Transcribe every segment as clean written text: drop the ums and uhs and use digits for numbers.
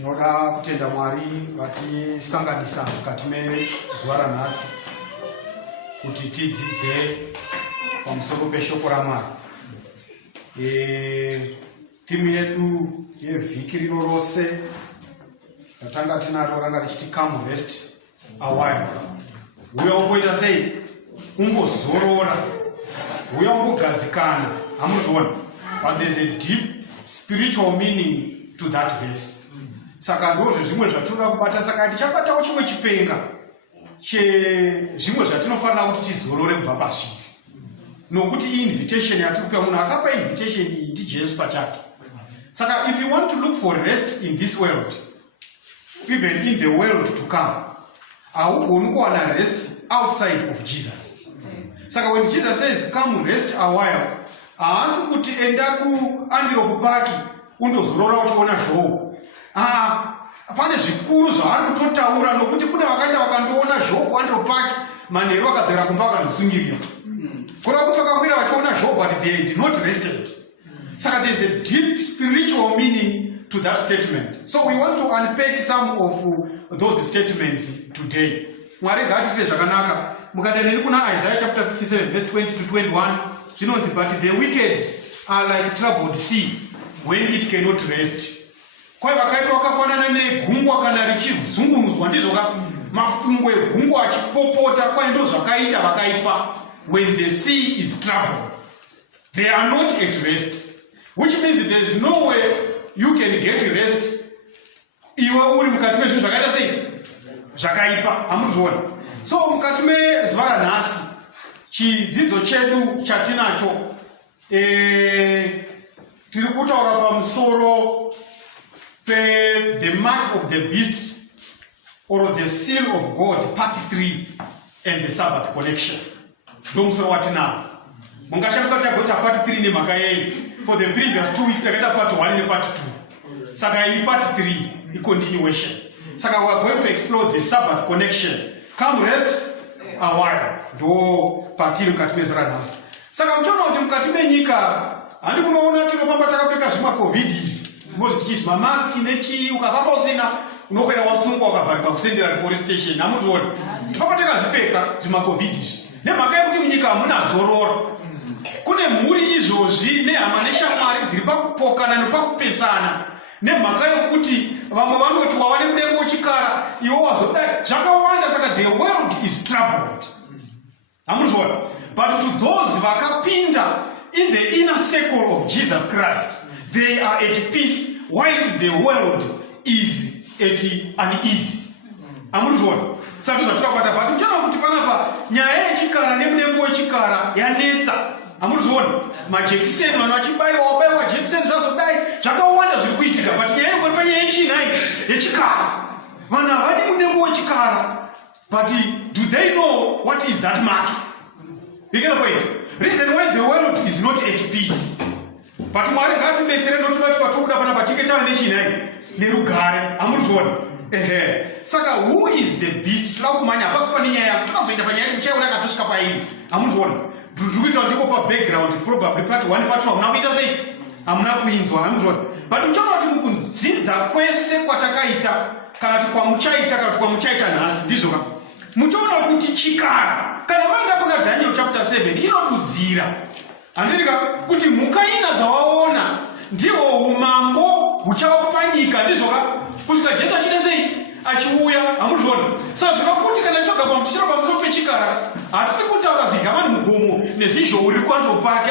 Tinoda kutenda Mwari vatisanganisa mukati mezuva ranhasi kuti tidzidze pamusoro peshoko raMwari. Timu yedu yevhiki rino rose ratanga tinaro ranga richiti come rest a while. Uya umboita sei? Ungozorora. Uya umbogadzikana. Hamuzviona? But there's a deep spiritual meaning to that verse. Saka ndozvo zvimwe zvatinoda kubata. Saka ndichabatawo chimwe chipenga chezvimwe zvatinofanira kuti tizorore kubva pazviri. Nokuti invitation yatikupa munhu akapa invitation iyi ndiJesu pachake. Saka if you want to look for rest in this world, even in the world to come, haugoni kuwana rest outside of Jesus. Saka when Jesus says come rest a while, haasi kuti enda kuAntelope Park undozorora uchiona zhou. Pane zvikuru zvaari kutotaura nokuti kune vakaenda vakandoona zhou kuAntelope Park, manheru akadzera kumba akazvisungirira. Kureva kuti vakakwira vachiona zhou but they did not rested. Saka there is a deep spiritual meaning to that statement. So we want to unpack some of those statements today. Mwari ngaatite zvakanaka. Mukaenda neni kuna Isaiah chapter 57 verse 20 to 21, zvinonzi but the wicked are like troubled sea when it cannot rest. Kwai vakaipa vakafanana negungwa kana richizungunuswa, ndizvo mafungo egungwa achipopota. Kwai ndo zvakaita vakaipa. When the sea is troubled, they are not at rest, which means there is no way you can get rest iwe uri mukati mezvinhu zvakaita sei zvakaipa. Hamuzviona? So mukati mezuva ranhasi chidzidzo chedu chatinacho tiri kutaura pamusoro the mark of the beast or the seal of God part 3 and the Sabbath connection. Ndomusoro watinawo. Mungashandisa kuti agota part 3 nemhaka yei. For the previous 2 weeks takaita part 1 ne part 2. Saka iyi part 3 continuation. Saka we are going to explore the Sabbath connection. Come rest a while. Ndo patiri mukati mezera nhasi. Saka muchiona kuti mukati menyika handi kunoona tinofamba takapfeka zvima covid mozviti mamaski nechi, ukafamba usina unokwenda wasungwa ukabharikwa kusendera police station. Hamuzviona? Tofamba takazvipfeka zvima covid izvi nemhaka yekuti munyika hamuna zorora. Kune mhuri izvozvi nehama neshamwari dziri pakupokana nepakupesana nemhaka yokuti vamwe vanoti wava nemudengo chikara iwe wazodai zvakawanda. Saka the world is troubled. Hamuzviona? But to those vakapinda in the inner circle of Jesus Christ, they are at peace while the world is at unease. Hamuzviona? Saka zvatakabata bati mchana kuti panapa nyaya yechikara nemudengo wechikara yanetsa. Hamuzviona? Majekiseni vanhu vachibaiwa wabaiwa jekiseni zvazodai zvakawanda zviri kuitika, but nyaya inongori panyaya yechinai yechikara. Vanhu havadi mudengo wechikara, but do they know what is that mark? You get the point? Reason why the world is not at peace. But Mwari ngatibetsere ndotivati patokuda panapa tinge tava nechinai nerugare. Hamuzviona? Saka who is the beast? Tinoda kumanya hapasi pane nyaya yako. Tinozoita panyaya muchaona katosvika pairi. Hamuzviona? Ndikuita ndiko pa background probably part 1 part 2 hamuna kuita sei? Hamuna kuinzwa. Hamuzviona? But muchaona kuti mukudzidza kwese kwatakaita kana kuti kwamuchaita kana kuti kwamuchaita nhasi ndizvo ka. Muchaona kuti chikara kana maenda kuna Daniel chapter 7 inodudzira. Handika kuti mhuka ina dzawaona ndiwo umambo huchava panyika ndizvo ka. Kusvika Jesu achida sei? Achiuya. Hamuzviona? Saka zvakakuti kana tichoga pamuchiro pamusoro pechikara hatisi kutaura zvigamani mugomo nezvizhou riri kuAntelope Park.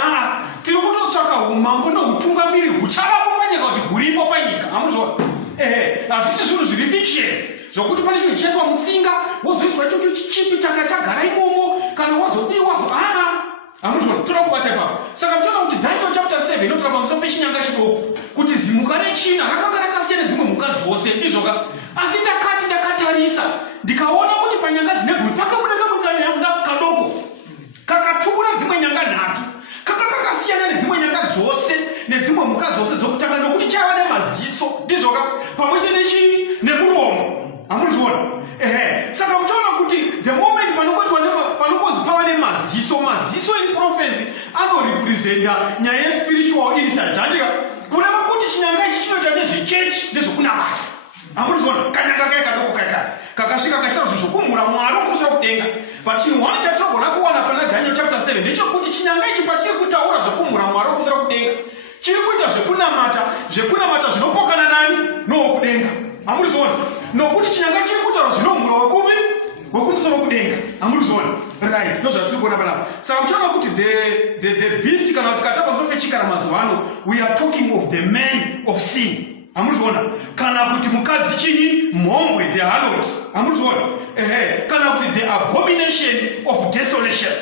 Tiri kutotsvaka umambo nohutungamiri huchavapo panyika kuti huripo panyika. Hamuzviona? Hazvisi zvinhu zviri fiction zvokuti pane chinhu chichaiswa mutsinga wozoiswa ichocho chichipi chagara imomo kana wazodiwa hamuzviona? Toda kubata ipapo. Saka tiona kuti Daniel chapter 7 inotaura pamusoro pechinyanga chidoko kuti zimuka rechina rakanga rakasiyana dzimwe mhuka dzose ndizvo ka. Asi ndakatarisa ndikaona kuti panyanga dzinebhuri pakabuda kamwe kadoko kakatubura dzimwe nyanga 3 kakasiyana nedzimwe nyanga dzose nedzimwe mhuka dzose dzokutanga nokuti chaiva nemaziso ndizvo ka pamwese nemuromo. Hamuzviona? Saka muchaona kuti the moment panokonzi pava nemaziso in prophecy anorepresenta nyaya yespiritual insight. Handika kureva kuti chinyanga ichi chinoita nezvechechi nezvokunamata. Amuzona kanyanga kai kadoko kaka kakashika kaita zvokumura mwari kusira kudenga but chinhu wani chatogona kuwana pana Daniel chapter 7 ndechekuti chinyanga ichi pachiri kutaura zvokumura mwari kusira kudenga chiri kuita zvekunamata zvinopokana nani nokudenga amuzona nokuti chinyanga chiri kutaura zvinomura wekupi wekumusoro kudenga amuzona right ndozvatiri kuona panapa saka muchaona kuti the beast kana kuti kata pamusoro pechikara mazuva ano we are talking of the man of sin amuzona kana kuti mukadzi chini mhombwe the harlot amuzona kana kuti the abomination of desolation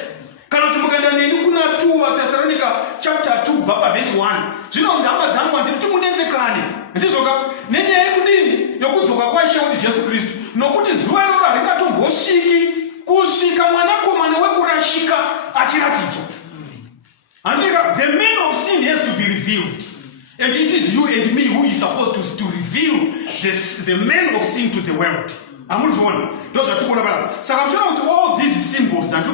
kana kuti mukaenda neni kuna 2 Thessalonica chapter 2 baba verse 1 zvinonzi hama dzangu handiri kuti munetsekane ndizoka nenyaya yekudini yokudzoka kwaishe kuti Jesu Kristu nokuti zuva iroro haringatombosviki kusvika mwanakomana wekurashika achiratidzwa andika the man of sin has to be revealed. And it is you and me who is supposed to reveal the man of sin to the world. Amuzona. Those are two about. So I'm trying to all these symbols that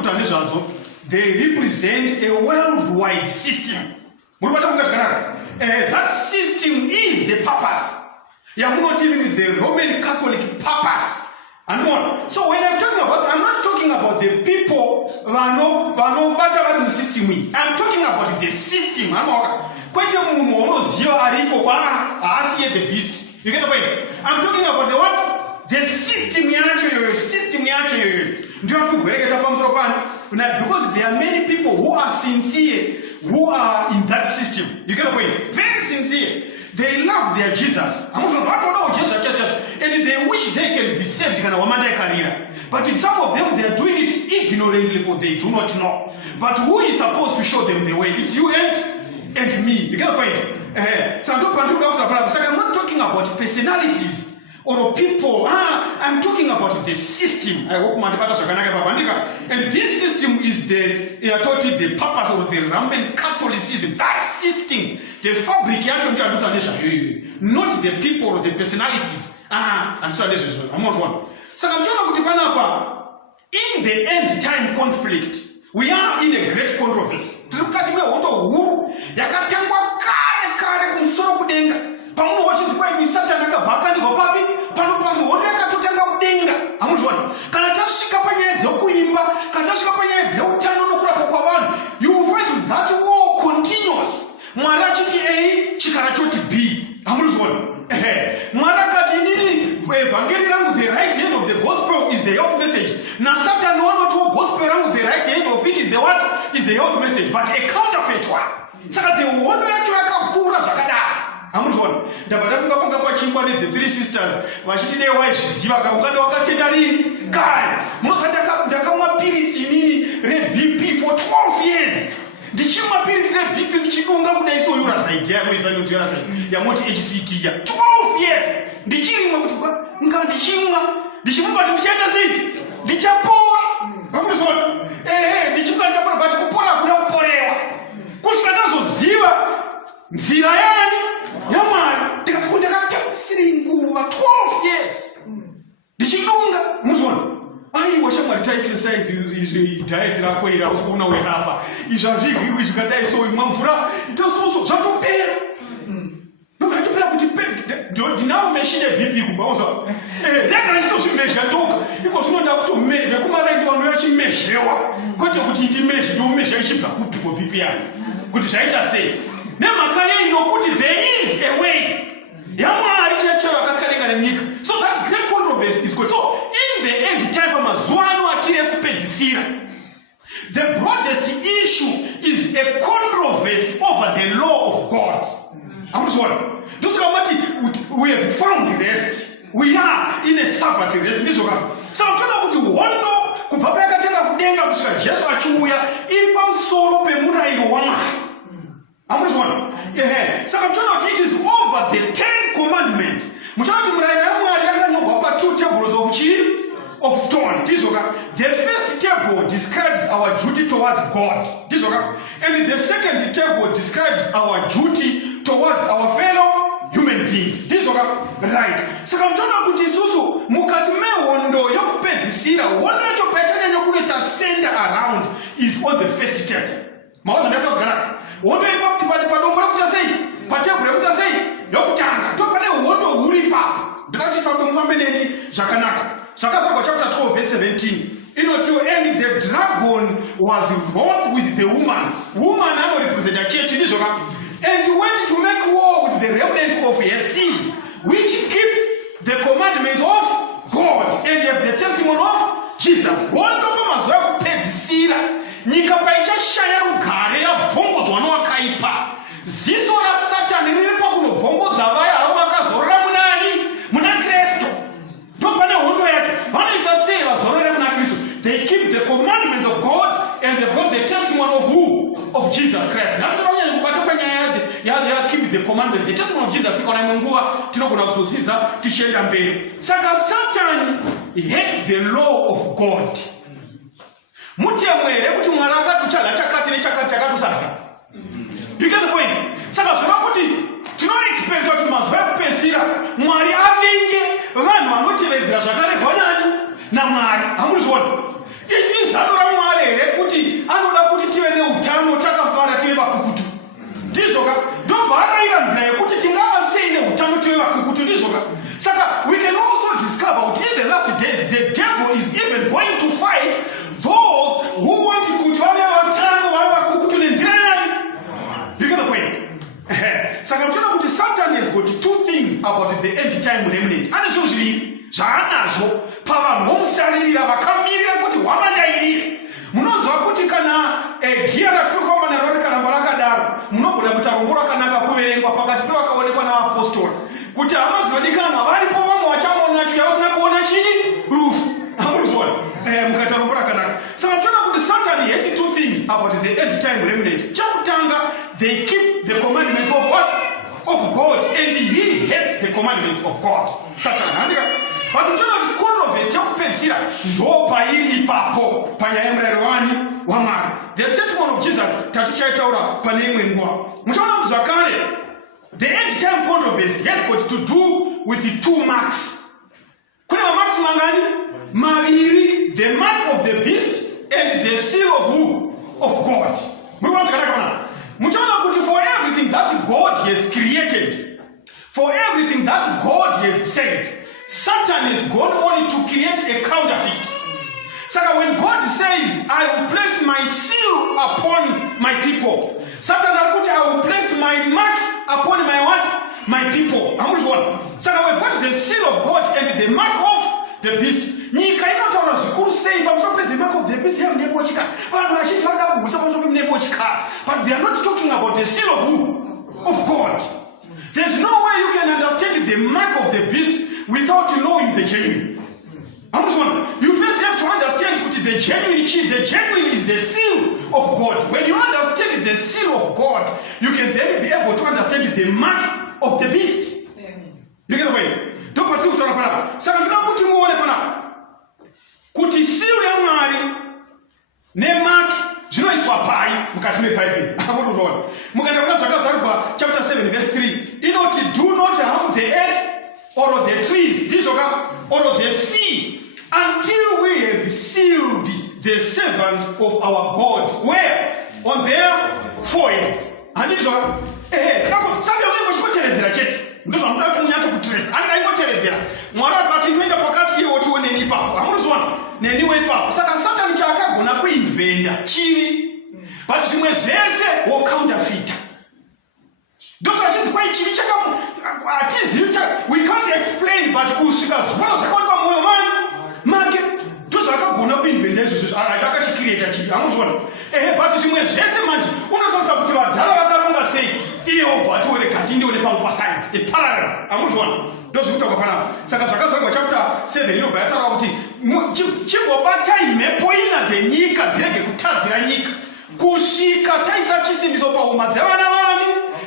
they represent a worldwide system. That system is the purpose. You are not even the Roman Catholic purpose. And one. So when I'm talking about, I'm not talking about the people who are in the system. I'm talking about the system. The beast. You get the point? I'm talking about the what? The system. Because there are many people who are sincere, who are in that system. You get the point? Very sincere. They love their Jesus. And they wish they can be saved. But in some of them, they are doing it ignorantly, or they do not know. But who is supposed to show them the way? It's you and me. You get the point? So I'm not talking about personalities or people. I'm talking about the system. And this system is the purpose of the Roman Catholicism. That system, the fabric, not the people or the personalities. And so this is almost one. So I'm trying to in the end time conflict, we are in a great controversy. Pauno wachizwa misatana kabakani gopapi panopazi woneka tutanga kudenga amuzwana kana tashika panyaya dzekuimba kana tashika panyaya dzeutano nokurapa kwavanhu you find that war continuous mwari achiti A chikara choti B amuzwana mwari akati inini evhangeri rangu the right hand of the gospel is the health message na Satan wanotiwo gospel rangu the right hand of it is the what is the health message but a counterfeit one saka the hondo yacho yakakura zvakadaro amuzona ndabadafunga kunga pachingwa the three sisters vachiti dei waizviziva kakungati wakatenda rini kare munozva ndakamwa piritsi inini reBP for 12 years ndichimwa piritsi reBP ndichidunga kudai soUrazide yamoisanonzi Urazide yamoti HCT ya 12 years ndichirimwa kuti nga ndichimwa kuti ndichaita sei ndichapora amuzona ndichimwa ndichapora but kupora kuna kuporewa kusvika ndazoziva nzira yani yamwari ndikati ndakatarisiri nguva 12 years ndichidunga muzona aiwa shamwari taexercise diet rako ira usikuona werapa izvazvigirwi zvikadai so imwa mvura ndososo zvatopera ndovatopera kuti ndinawo meshine BP kumbaoza ndagara chitozvimezha toka iko zvinoda kutomezha kumaraindi wano yachimezhewa kwete kuti ichimezha ndomezha ichibva kupi ko BP yani kuti zvaita sei nemhaka inokuti there is a way yamwari checho yakasikadenga nenyika so that great controversy is good. So in the end time mazuva ano atiri ekupedzisira the broadest issue is a controversy over the law of God. Amuzwana ndosakamati we have found rest, we are in a Sabbath rest ndizoka saka tinoda kuti hondo kubva payakatenga kudenga kusvika Jesu achiuya iri pamusoro pemurayiro waMwari. Amuzwana saka tinoda kuti it is over the 10 commandments. Muchaona kuti murayiro yaMwari yakanyorwa pa 2 tables of stone. The first table describes our duty towards God. And the second table describes our duty towards our fellow human beings. Right. Saka mchana kuti isusu mukati mehondo yokupedzisira hondo yacho payachanyanya kunoita center around is on the first table. Maoza ndakuzagara. Hondo ipati padombo rekuita sei? Patebhuru rekuita sei? Yokutanga. Topane hondo huri papa. chapter 12 verse 17. And the dragon was wroth with the woman. Woman represents the church. And he went to make war with the remnant of her seed, which keep the commandments of God and have the testimony of Jesus. Nyika paichashaya rugare yabvongodzwa nowakaipa. Ziso raSatani riri pakunobvongodza vaya avo vakazorora muna Kristu. Ndopane hondo yake vanoita sei vazorore muna Kristu? They keep the commandments of God and they brought the testimony of who? Of Jesus Christ. Keep the commandment, the testimony of Jesus. Saka Satan hates the law of God. You get the point? Saka Sorakuti, do not expect that you must have Pesira, Maria Vinge, Van Manotives, Shakari Honani, Namari, Amuzon. It is Haramare, Rekuti, Anudakuti, Tano, Takafara, Tiva Kukutu. Disoka, don't buy Kuti Tinga say no, Tano Tiva Kukutu Disoka. Saka, we can also discover in the last days the devil is even going to fight those who want to Kutania or Tano Kukutu in Zion. You get the point? Satan has got two things about the end time remnant. And it's usually Janazo, Pava Monsari, Avakamiri, put Wamanairi. Munozo Kutikana, a Giara Trufama and Rodka Barakadar, Munoka Murakanaga, Pakataka, Wana Apostle. Kutamas, Vadikan, Avari Pova, Wachamo, Nachi, roof. So I'm talking about the Satan, he hates two things about the end time remnant. Chaputanga, they keep the commandments of what? Of God, and he hates the commandments of God. Satan. But in terms of controversy, no pairi papo, Panyamrani, Wamar. The statement of Jesus, Taticha Taura, Panemwa. Mutana Zakare, the end time controversy has got to do with the two marks. Kuna Max Mangani, Mariri, the mark of the beast, and the seal of who? Of God. For everything that God has created, for everything that God has said, Satan is going only to create a counterfeit. So when God says, I will place my seal upon my people, Satan I will place my mark upon my what? My people. So when God the seal of God and the mark of the beast, who say the mark of the beast, but they are not talking about the seal of who? Of God. There's no way you can understand the mark of the beast without knowing the genuine. You first have to understand the genuine is the seal of God. When you understand the seal of God, you can then be able to understand the mark of the beast. You get the way? Don't put you on a kuti seal ya mari ne mark zino iswapai mukatime Bible akuru mukataona zakazarwa chapter 7 verse 3 do not harm the earth or the trees or the sea until we have sealed the servant of our God. Where? On their foreheads. And this one ndizo ambapo unyaza kutrace angaingotelezera mwara kati twenda pakati yewo tuone ni papo amuzona neniwe papo saka Satan chakagona kuinvenda chiri but zimwe zvese wo counterfeit ndoso achiti kwai chiri chakamu atizivi we can't explain but kusvika zvona zvakaonekwa moyo make ndozvakagona kuinvenda izvozvo akachikireta chiri amuzona but zimwe zvese manje unotsotsa kuti vadhara vakaronga sei iyo bhatore kati ndione pangu paside a parallel amuzwana ndozvikuta pana saka zvakazarwa chapter 7 inobva yataura kuti chigobatai mhepo ina dzenyika dzirege kutadzira nyika kusvika taisa chisimbiso pahuma dzevana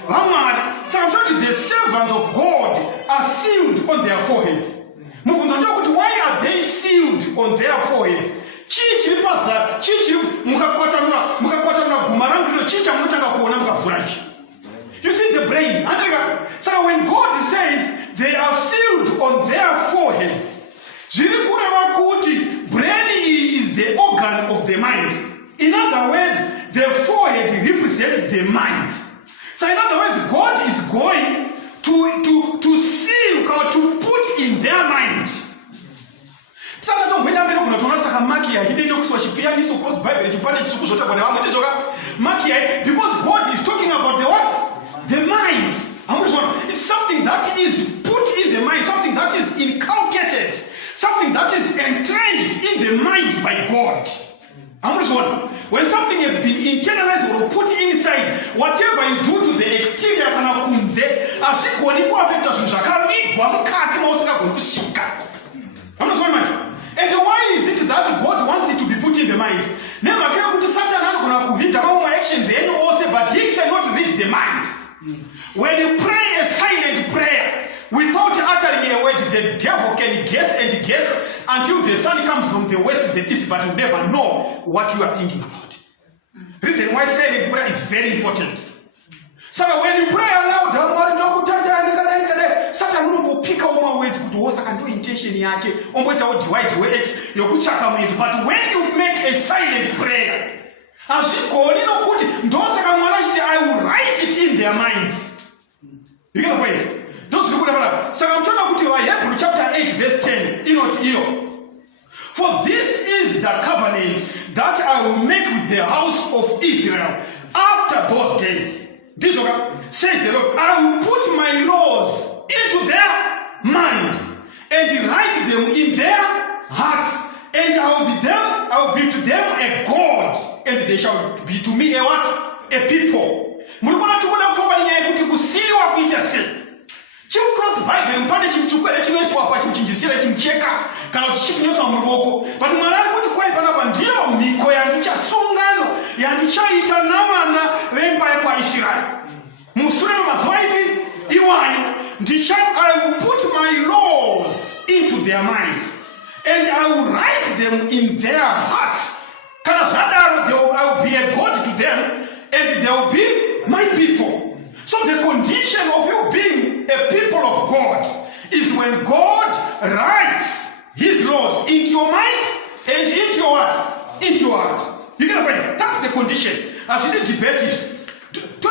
vamwari saka toti the servants of God are sealed on their foreheads. Mubvunzo ndokuti why are they sealed on their foreheads? Chii chiri paza chii mukakwatanura guma rangu ino chii chamunotanga kuona mukabvura ichi. You see the brain. So when God says they are sealed on their foreheads, brain is the organ of the mind. In other words, the forehead represents the mind. So in other words, God is going to seal or to put in Makia, he didn't know so she clearly so close Bible to punish Makia, because God is talking about the what? The mind. It's something that is put in the mind, something that is inculcated, something that is entrenched in the mind by God. When something has been internalized or put inside, whatever you do to the exterior, and why is it that God wants it to be put in the mind? But he cannot read the mind. When you pray a silent prayer without uttering a word, the devil can guess and guess until the sun comes from the west to the east, but you never know what you are thinking about. Reason why silent prayer is very important. So when you pray aloud, Satan will pick up more words to can do intention yake, but when you make a silent prayer, I will write it in their minds. You get the point? Those who have so I'm trying to Hebrews chapter 8, verse 10. For this is the covenant that I will make with the house of Israel after those days. This says the Lord, I will put my laws into their mind and write them in their hearts, and I will be to them a God, and they shall be to me a what? A people. Chimcross Bible mpande chimchukua chimeswa hapa chimchinjisira chimcheka kana chichikunyosa muruoko but mwanari kuti kwai panapa ndiyo miko yandicha sungano yandichaita navana vempire kwa Israeli musure mazuva ipi iwayo I will put my laws into their mind and I will write them in their hearts. Kana zadaro I will be a God to them and they will be my people. So the condition of you being a people of God is when God writes his laws into your mind and into your what? Into your heart. You get the point? That's the condition. As you didn't debate it. So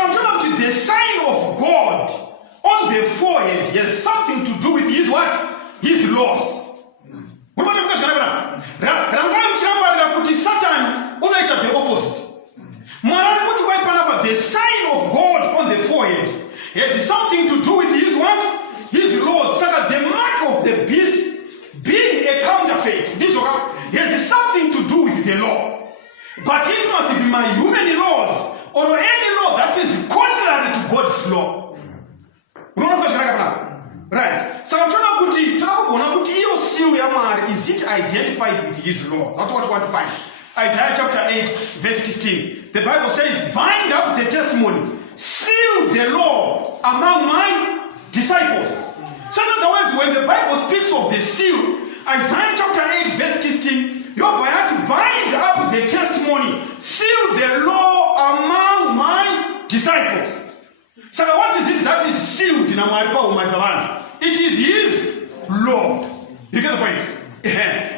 I'm telling you, the sign of God on the forehead has something to do with his what? His laws. Satan unaita the opposite. The sign of God on the forehead has something to do with his what? His laws. So that the mark of the beast being a counterfeit, this has something to do with the law. But it must be my human laws or any law that is contrary to God's law. Right. So I'm trying to is it identified with his law? That's what we want to find. Isaiah chapter 8, verse 16. The Bible says, bind up the testimony, seal the law among my disciples. So in other words, when the Bible speaks of the seal, Isaiah chapter 8, verse 16, you have to bind up the testimony, seal the law among my disciples. So what is it that is sealed in Amaripa? It is his law. You get the point?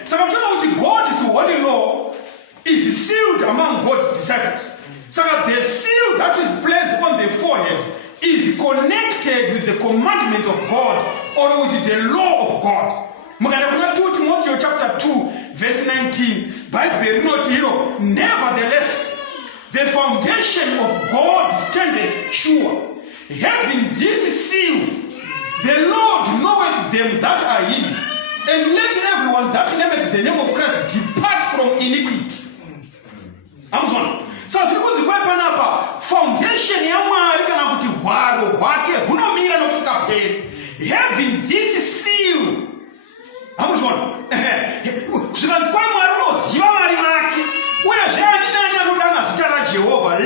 So I'm telling you, God's holy law is sealed among God's disciples. So that the seal that is placed on the forehead is connected with the commandments of God or with the law of God. 2 Timothy chapter 2, verse 19. Bible, nevertheless, the foundation of God standeth sure. Having this seal, the Lord knoweth them that are his, and let everyone that nameth the name of Christ depart from iniquity. Amazon. So foundation having this seal. Amazon.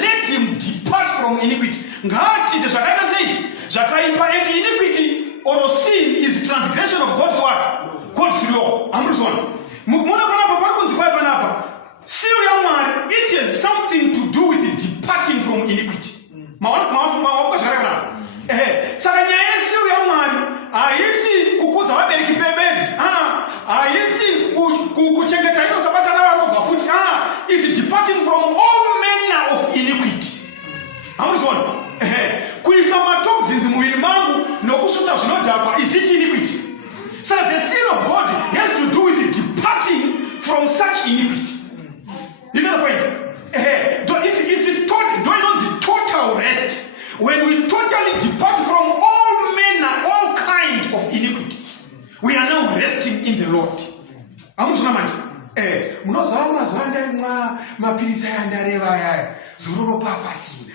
Let him depart from iniquity. Iniquity or sin is transgression of God's word, God's law. It has something to do with departing from iniquity. Is departing from all manner of iniquity. Kuisa matoxins muviri mangu having departed from all manner, all kind of iniquity, we are now resting in the Lord. Amuzuna manje. Munozwa mazwanda mapirizi yandareva yaya. Zororo papa sina.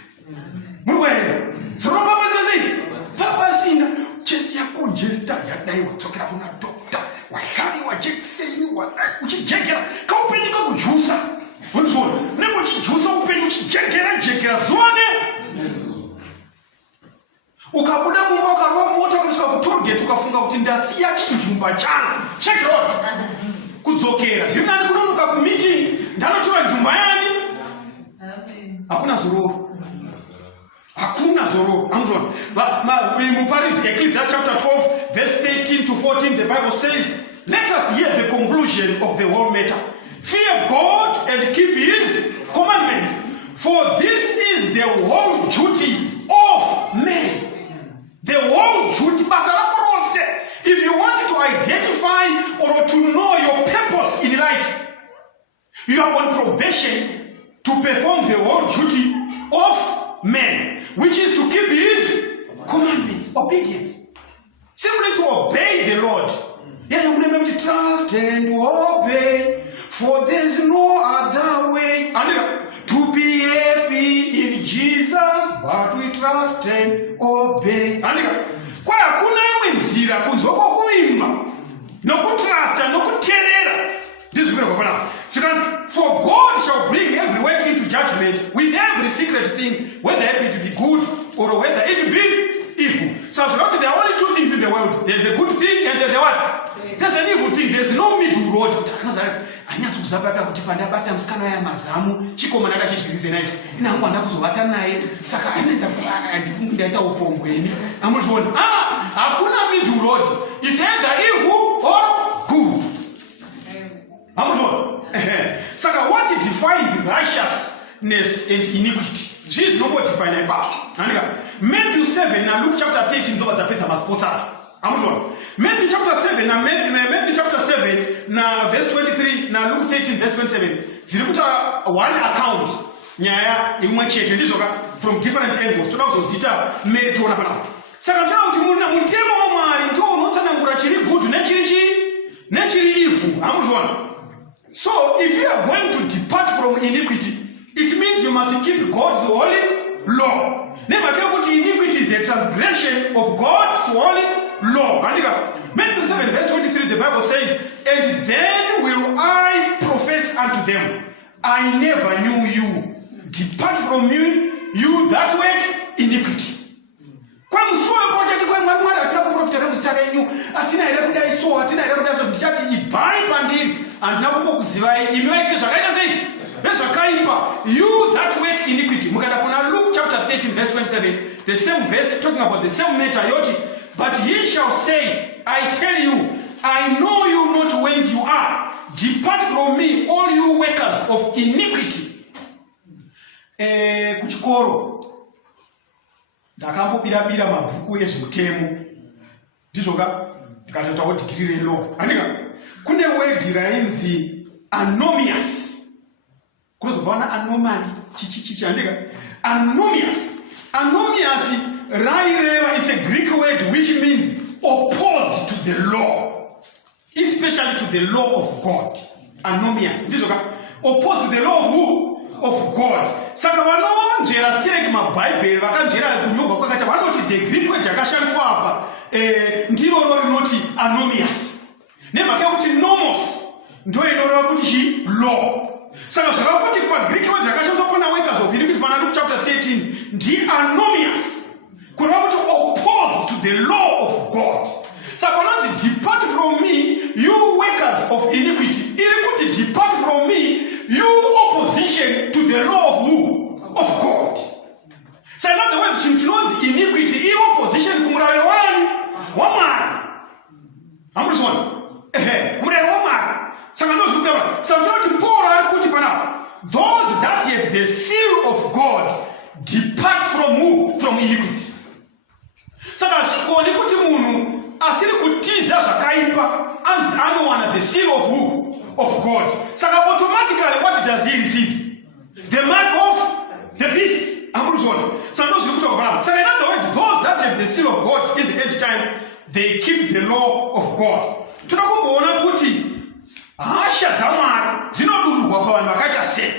Mulwele. Zororo papa sina. Papa sina. Chest yako njesta yadai watokera kuna doctor. Washali wa jekseni wa uchijekera. Ka upenyi ka kujusa. Munozwa. Nebo chijusa upenyi uchijekera zwane. Ukabuda mungu akaruwa mota kuchika kuturgate ukafunga kuti ndasiya chinjumba changa. Check it out. Kudzokera. Zvinani kunonoka kumiti ndanotora njumba yani. Hakuna zororo. Hakuna zororo. Muparis Ecclesiastes chapter 12 verse 13 to 14 the Bible says, let us hear the conclusion of the whole matter. Fear God and keep his commandments, for this is the whole duty of man. The whole duty. If you want to identify or to know your purpose in life, you are on probation to perform the whole duty of man, which is to keep his commandments, obedience. Simply to obey the Lord. Yes, I'm remember to trust and obey, for there is no other way to be happy in Jesus, but we trust and obey. Kwa hakuna imwe nzira kunzwa kwa kuimba nokutrasta nokuterera ndizvo zviri kwafana. For God shall bring every work into judgment with every secret thing, whether it be good or whether it be evil. So there are only two things in the world. There's a good thing and there's a what? There's an evil thing. There's no middle road. Anyatsokuzapapa kuti pandabata musikana ya mazamu chikomana ndachizvirise naizvo inangu andakuzovata naye saka andifungi ndaita upongweni amuzviona. Hakuna middle road. It's either evil or good. Amuzviona. Saka what defines righteousness and iniquity? Jesus nobody define ipapo. Matthew 7 na Luke chapter 13 nzova dzapedza masipotsa. Amuzviona. Matthew chapter 7 na Matthew chapter 7 na verse 23 na Luke 13 verse 27 dziri kuta one account nyaya imwe chete ndizvoka from different angles toda kuzodzita metona pana. Saka tinawo kuti mutemo waMwari ndiwo unotsanangura chiri good nechiri evil. Amuzviona. So if you are going to depart from iniquity, it means you must keep God's holy law. Never care kuti iniquity is the transgression of God's holy law. Matthew 7 verse 23 the Bible says, and then will I profess unto them, I never knew you. Depart from me, you that work iniquity. Kwa msuwa project kwa mwari atina kuprofitera muzita renyu atina ere kudai so atina ere kudai so ndichati ibai pandiri andina kukuzivai imi vaitike zvakaita sei nezvakaipa, you that work iniquity. Mukada kuna Luke chapter 13 verse 27 the same verse talking about the same matter yoti, but he shall say, I tell you, I know you not whence you are. Depart from me, all you workers of iniquity. Kuchikoro ndakambobira mabhuku ezveutemo ndizvoka ndikatotawo dhigiri relaw. Kune word rainzi anomias. Kunozobana anomaly chichichichi anomias. Anomias raireva, it's a Greek word which means opposed to the law, especially to the law of God. Anomias ndizvoka opposed to the law of who? Of God. Saka vanonjera straight mabhaibheri vakanjera kunyorwa kwakaita vanoti the Greek word yakashandiswa apa ndiro rinoti anomias. Nemhaka yekuti nomos ndo inoreva kuti chi law. Saka zvakava kuti paGreek word yakashandiswa pana workers of iniquity pana Luke chapter 13 ndi anomias, kureva kuti opposed to the law of God. Saka vanonzi depart from me, you workers of iniquity. Iri kuti depart from me, you opposition to the law of who? Of God. So in other words, chinonzi iniquity, i opposition kumurayiro waMwari. Amuzviona? Murayiro waMwari. Saka ndozvikutava. Saka tinoti Paul ari kuti pana, those that have the seal of God depart from who? From iniquity. Saka chikoni kuti munhu asiri kutiza zvakaipa anzi anowana the seal of who? Of God. Saka automatically what does he receive? The mark of the beast. Amuzviona. Saka ndozvikutava pana. Saka in other words, those that the seal of God in the end time, they keep the law of God. Tunakumbuona kuti hasha dzamwari dzinodururwa pavanhu vakaita sei.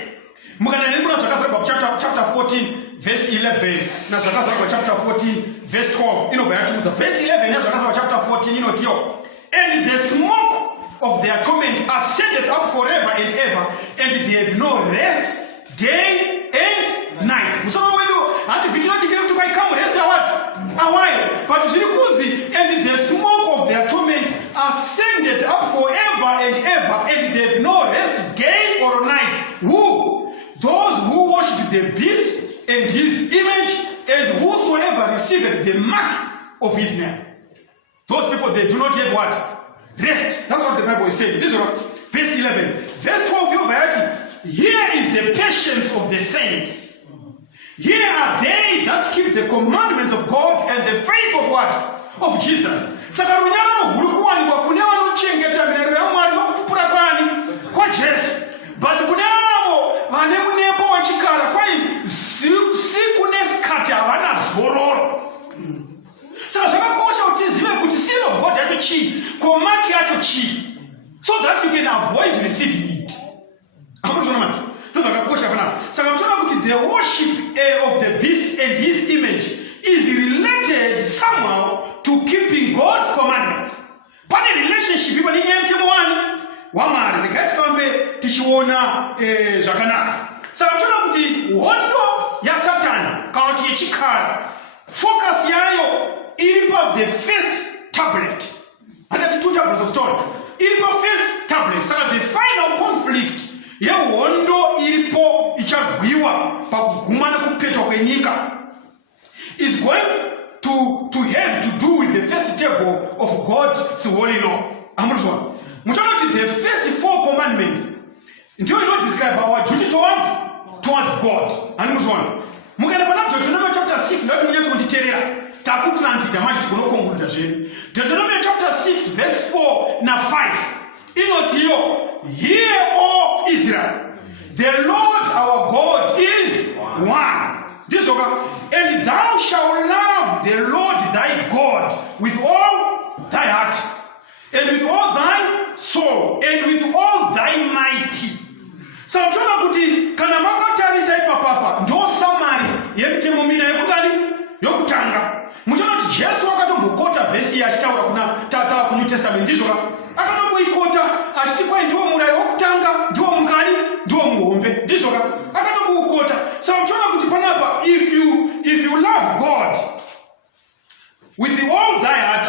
Mukananengura zvakazarwa chapter 14 verse 11 nazvakazarwa chapter 14 verse 12 inobva yatiudza. Verse 11 yazvakazarwa chapter 14 inotiwo, and the smoke of their torment ascendeth up forever and ever, and they have no rest day and night. Musoro wedu handivhikira kuti paikamu rest a while, but zviri kunzi, and the smoke of their torment ascended up forever and ever, and they have no rest day or night. Who? Those who worship the beast and his image, and whosoever receiveth the mark of his name. Those people, they do not have what? Rest. That's what the Bible is saying. This is what, verse 11. Verse 12, here is the patience of the saints. Here are they that keep the commandments of God and the faith of what? Of Jesus. Saka runyararo huri kuwanikwa kune vanochengeta mirayiro yaMwari nokupupura kwani kwa Jesu. But kune avo vane munepo wachikara kwai siku nesikati havana zororo. Saka zvakakosha kuti tizive kuti seal of God yacho chii, komaki yacho chii, so that you can avoid receiving it. Hamuzvona manje? Zvakakosha panapa. Saka mtoona kuti the worship of the beast and his image is related somehow to keeping God's commandments. Pane relationship ipo nenyaya yemutemo wani waMwari. Ndikatifambe tichiona zvakanaka. Saka mtoona kuti hondo yaSatani kana kuti yechikara, focus yayo iri pa the first tablet. Handati two tablets of stone. Iri pa first tablet. Saka the final conflict yehondo iripo ichagwiwa pakuguma nekupetwa kwenyika is going to have to do with the first table of God's holy law. Amuzwa. Muchana kuti the first four commandments ndiyo describe our duty towards God. Amuzwa. Mukaenda pana Deuteronomy chapter 6 ndati munyatso kunditerera takutranslate manje tikunokonguruda zvenu. Deuteronomy chapter 6 verse 4 na 5 inotiyo, hear, O Israel, the Lord our God is one. This over, and thou shalt love the Lord thy God with all thy heart, and with all thy soul, and with all thy mighty. So mchona kuti kana makatarisa ipapapa ndo samari yemutemo mina yokutanga. Muchona kuti Jesu wakatombokota vhesi yachitaura kuna tata ku New Testament ndizvo akatomboikota achiti kwai ndiwo murayiro wokutanga, ndiwo mukani, ndiwo muhombe ndizvo akatomboukota. Saka muchiona kuti panapa if you love God with all thy heart,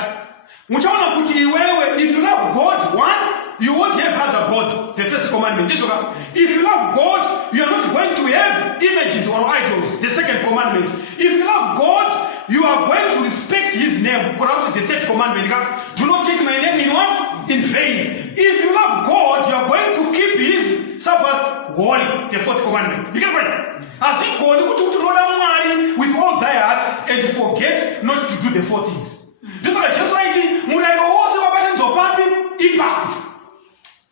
muchaona kuti iwewe if you love God one, you won't have other gods. The first commandment. If you love God, you are not going to have images or idols. The second commandment. If you love God, you are going to respect his name. The third commandment. Do not take my name in what? In vain. If you love God, you are going to keep his Sabbath holy. The fourth commandment. You get it? As he called you to know Mwari with all thy heart and to forget not to do the four things. This is just right. Murairo wose wabatanzo papi ipapi.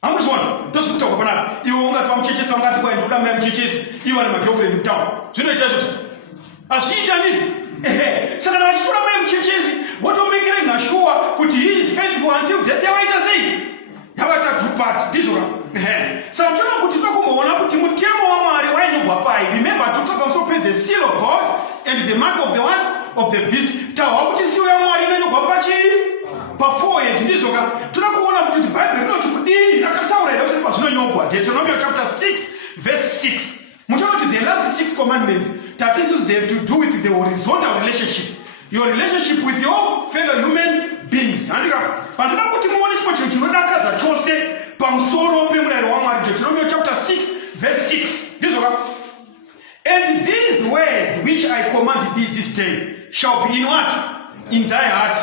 Amuzwana, ndosi kutaura panapa. Iwe ungati vamuchechesi vangati kwa ndoda mai muchechesi, iwe ane magirlfriend mutaun. Zvinoita izvozvo. Azviita ndizvo. Saka kana vachitora mai muchechesi, votomekera sure kuti he is faithful until death. Yavaita sei? Yavaita dhupati. Ndizvo ka. Saka mchona kuti tokumboona kuti mutemo waMwari wainyorwa pai. Remember to talk also the seal of God and the mark of the what? Of the beast. Tawa kuti seal yaMwari inonyorwa pachii? Paforehead. Ndizvo ka. Tunakuona kuti Bible inoti kudini rakataura ira kuti pazvinonyongwa. Deuteronomy chapter 6 verse 6. Muchaona kuti the last 6 commandments tatisus they have to do with the horizontal relationship. Your relationship with your fellow human beings. Handika pandinoda kuti muone chipo chinhu chinodakadza chose pamusoro pemurayiro waMwari. Deuteronomy chapter 6 verse 6. Ndizvo ka. And these words which I command thee this day shall be in what? In thy heart.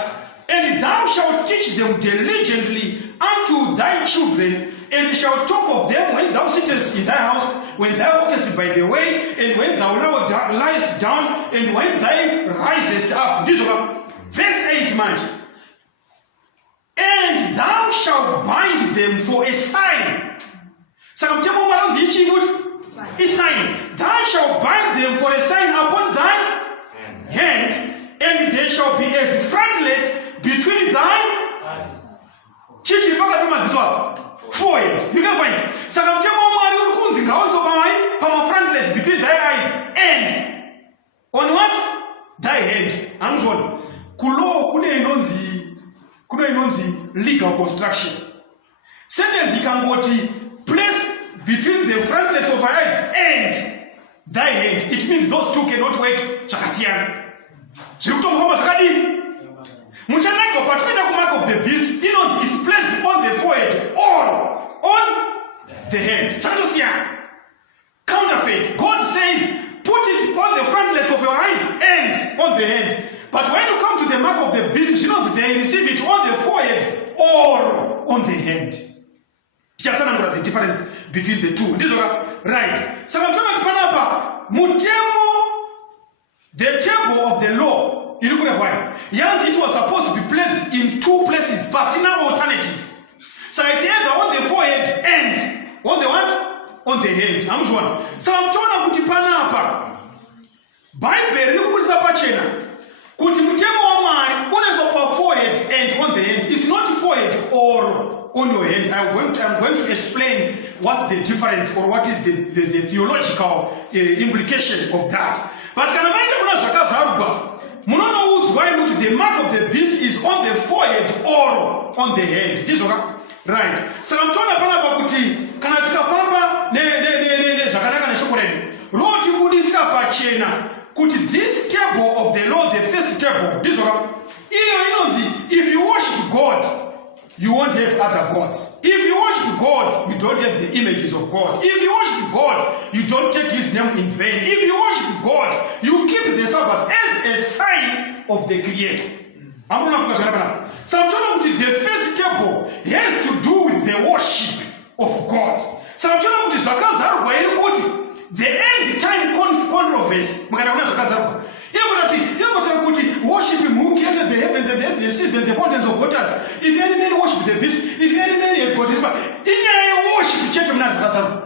And thou shalt teach them diligently unto thy children, and shalt talk of them when thou sittest in thy house, when thou walkest by the way, and when thou liest down, and when thou risest up. This one, verse 8, man. And thou shalt bind them for a sign. A sign. Thou shalt bind them for a sign upon thy hand, and and there shall be as frontlets between thy chichi mpaka maziso hapo forehead. You can find it. Saka mtemo wa Mwari uri kunzi ngauzo pama frontlets between thy eyes and on what? Thy hand. Amzvona. Kulo kune inonzi legal construction. Sentence ikangoti place between the frontlets of our eyes and thy hand. It means those two cannot work chakasiyana. Zvikutonga zakadini. Muchanaka patinoita kumark of the beast, inonzi is placed on the forehead or on the hand. Chakasiyana. Counterfeit. God says put it on the frontlets of your eyes and on the hand. But when you come to the mark of the beast, you know they receive it on the forehead or on the hand. The difference between the two. Right. So the table of the law, it was supposed to be placed in two places, personal alternative. So it's either on the forehead and on the what? On the hand. So I'm trying to Bible kuti mutemo wa Mwari unezopa forehead and on the hand. It's not forehead or on your hand. I'm going to explain what's the difference or what is the theological implication of that. But the mark of the beast is on the forehead or on the hand. This is right. So I'm talking about kuti kana tikafamba zvakanaka neshokoreni roti kudisika pachena kuti this table of the law, the first table, this one, if you worship God, you won't have other gods. If you worship God, you don't have the images of God. If you worship God, you don't take his name in vain. If you worship God, you keep the Sabbath as a sign of the Creator. So I'm telling you, the first table has to do with the worship of God. So I'm telling you, the end time controversy. Worship him who created the heavens and the earth, the seas and the fountains of waters. If any man worship the beast, if any man has got his back, worship church of Nazareth.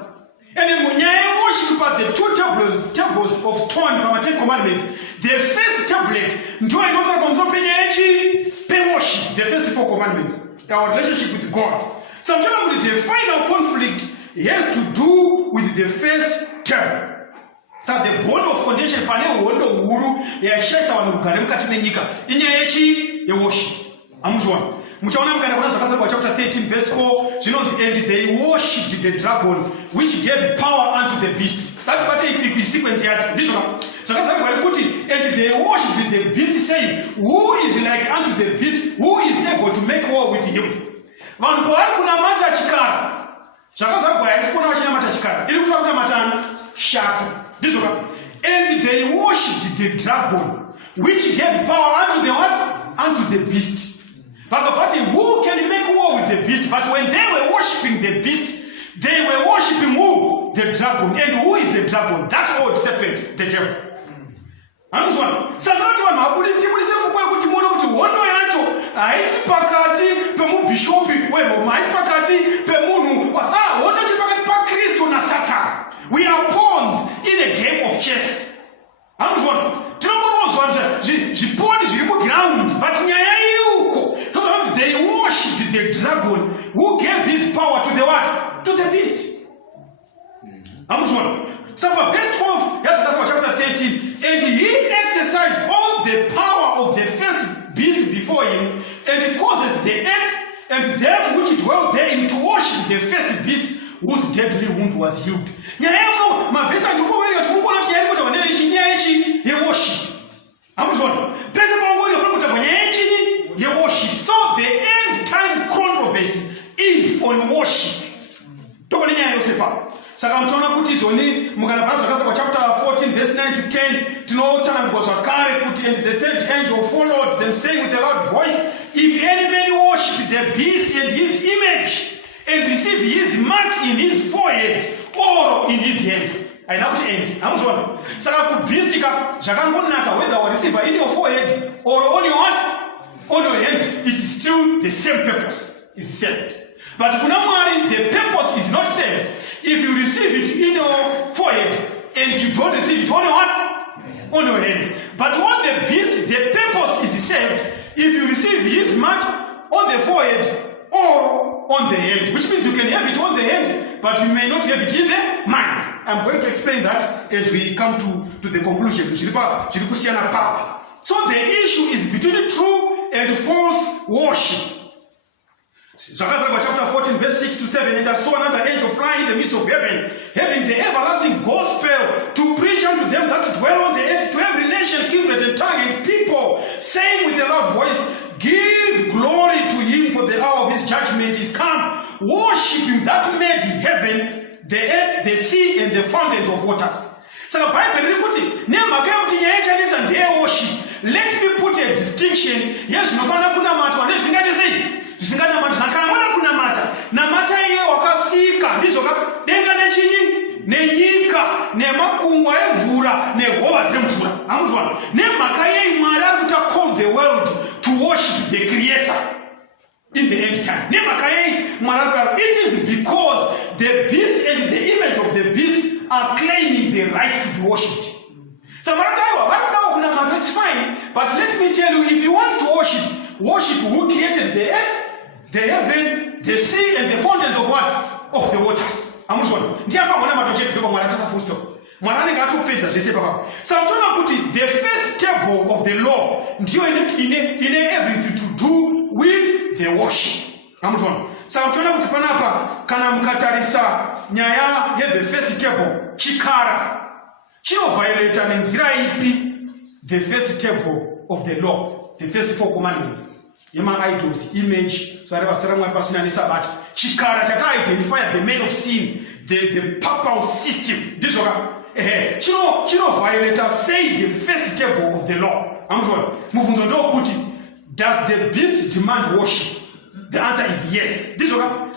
And then worship about the two tables of stone from the Ten Commandments. The first tablet, worship, the first four commandments, our relationship with God. So I'm telling you, the final conflict has to do with the first table. That the bone of contention pane hondo huru yashaisa vanhu kugara mukati menyika inyaya yechi yeworship. Amuzvona muchaona mukaenda kuna zvakasarwa chapter 13 verse 4 zvinonzi and they worshipped the dragon which gave power unto the beast. That's what the sequence yacho ndizvo zvakasarwa kuti and they worshipped the beast saying who is like unto the beast, who is able to make war with him. Vanhu pavari kunamata chikara zvakazarwa haisi kuona vachinamata chikara iri kuti vari kunamata shato. And they worshipped the dragon, which gave power unto the what? Unto the beast. But who can make war with the beast? But when they were worshipping the beast, they were worshipping who? The dragon. And who is the dragon? That old serpent, the devil. Sanzanoti vanhu vabudise fukwa yekuti muone kuti hondo yacho haisi pakati pemubhishopi weRoma, haisi pakati pemunhu. Hondo chiri pakati paKristu naSatani. We are pawns in a game of chess. But they worshipped the dragon who gave this power to the what? To the beast. So verse 12, chapter 13, and he exercised all the power of the first beast before him, and he caused the earth and them which dwell therein to worship the first beast whose deadly wound was healed. So the end time controversy is on worship. Saka mtaona kuti zoni mukanabasa kwa chapter 14 verse 9 to 10 tunaotana ngozakare kuti and the third angel followed them saying with a loud voice, if any man worship the beast and his image and receive his mark in his forehead or in his hand. I now end. I'm sorry. Saka ku beast ka zvakangonaka whether you receive in your forehead or on your what? On your hand, it is still the same purpose. Is saved. But kunamari, the purpose is not saved. If you receive it in your forehead and you don't receive it on your what? On your hand. But on the beast, the purpose if you receive his mark on the forehead or on the hand, which means you can have it on the hand, but you may not have it in the mind. I'm going to explain that as we come to the conclusion. So the issue is between true and false worship. Chapter 14, verse 6 to 7, and I saw another angel flying in the midst of heaven, having the everlasting gospel to preach unto them that dwell on the earth, to every nation, kindred, and tongue, and people, saying with a loud voice, give glory to him, for the hour of his judgment is come. Worship him that made heaven, the earth, the sea, and the fountains of waters. So the Bible reports, let me put a distinction. Yes, no namata iye wakasika ndizoka denga nechinyi nenyika nemakungwa emvura nehova dzemvura amuzwana nemhaka yei Mwari ari kuta call the world to worship the creator in the end time. Nemhaka yei Mwari ari, it is because the beast and the image of the beast are claiming the right to be worshipped. So it's fine, but let me tell you, if you want to worship who created the earth, the heaven, the sea, and the fountains of what? Of the waters. The first table of the law in everything to do with the worship. Samtona kuti panapa kana mukatarisa nyaya the first table chikara chinoviolate nenzira ipi the first table of the law, the first 4 commandments. Yema idols, image, so I was telling my person and Sabbath. Chikara chata identify the man of sin, the papal system. This Chino violator say the first table of the law. I'm sorry. Mufundondo kuti, does the beast demand worship? The answer is yes. This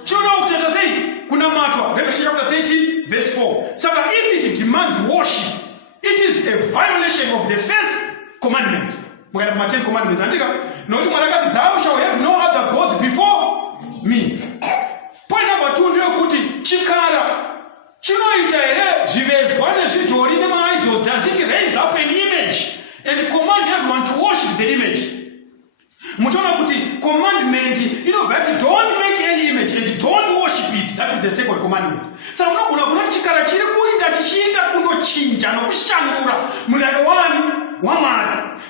Chino say, kuna matwa, Revelation chapter 13, verse 4. So if it demands worship, it is a violation of the first commandment. We have my 10 commandments. Thou shalt have no other gods before me. Point number 2, kuti chikara. Chinoita ere jivezwane zvitori nema idols. Does it raise up an image and command everyone to worship the image? Mutona kuti commandment, but don't make any image and don't worship it. That is the second commandment. So kuna chikara chiri kuita chishinda kundochinja nokushangura murado wani.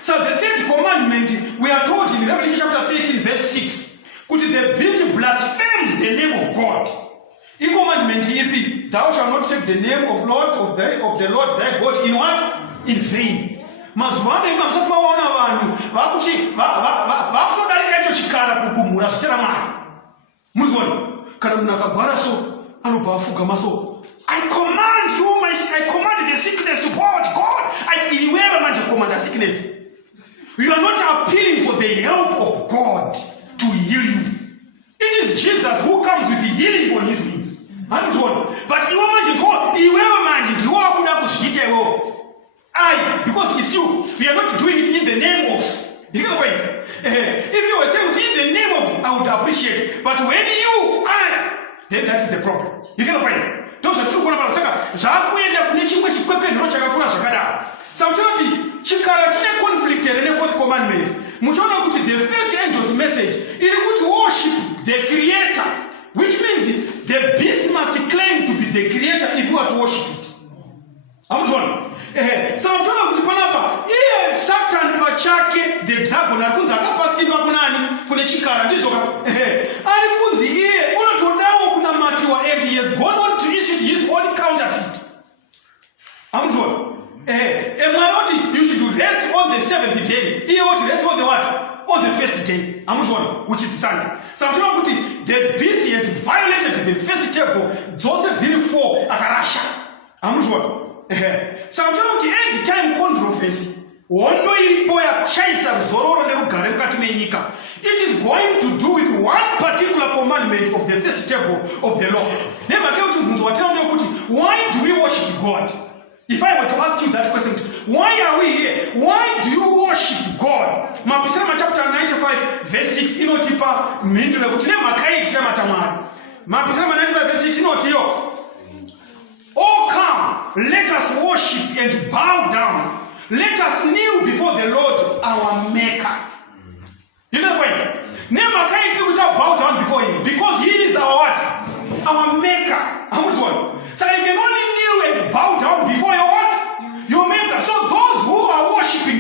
So the third commandment, we are told in Revelation chapter 13, verse 6, kuti the beast blasphemes the name of God. In commandment, thou shalt not take the name of the Lord thy God in what? In vain. Mazwane mamsatu mawana vanhu vakutodarika icho chikara kugumura zvichera Mwari. Muzvona kana munhu akagwara so anobva afuga maso. I command the sickness to God. You ever man to command a sickness? You are not appealing for the help of God to heal you. It is Jesus who comes with the healing on his wings. But you want God, you ever man to do because it's you. We are not doing it in the name of. You get the point? If you were saying in the name of, I would appreciate. But when you are, then that is a problem. You get the point? Those are two chikara chine conflict in the fourth commandment. Muchona kuti the first angel's message is to worship the creator, which means the beast must claim to be the creator if you are to worship it. So kuti panapa iye Satan pachake the dragon akunza akapasimba kunani kune chikara ndizoka ari kunzi iye unotodawo kuna matiwa and he has gone on to issue his own counterfeit. You should rest on the 7th day. He ought to rest on the what? On the first day. Which is Sunday. So the beast has violated the first table. Those 4 akarasha. So end time controversy. It is going to do with one particular commandment of the first table of the law. Why do we worship God? If I were to ask you that question, why are we here? Why do you worship God? Mapisema chapter 95 verse 6 inotipa mindule kuti nemakai chema tamari. Mapisema 95 verse 6 inotiyo. Oh come, let us worship and bow down. Let us kneel before the Lord our Maker.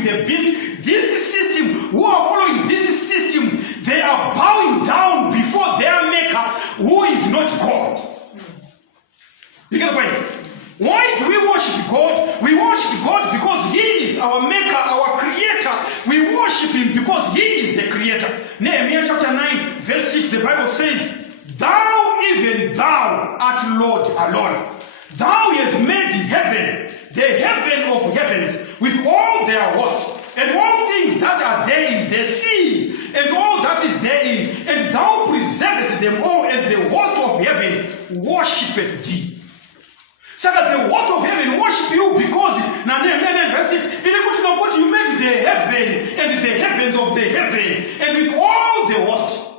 worshiping the beast, this system, who are following this system, they are bowing down before their maker, who is not God. You get the point? Why do we worship God? We worship God because He is our maker, our creator. We worship Him because He is the creator. Nehemiah chapter 9, verse 6, the Bible says, Thou, even thou, art Lord alone. Thou hast made heaven, the heaven of heavens, with all their host, and all things that are therein, the seas, and all that is therein, and thou preservest them all, and the host of heaven worshipeth thee. So that the host of heaven worship you because, now Nehemiah verse 6, you made the heaven, and the heavens of the heaven, and with all the host.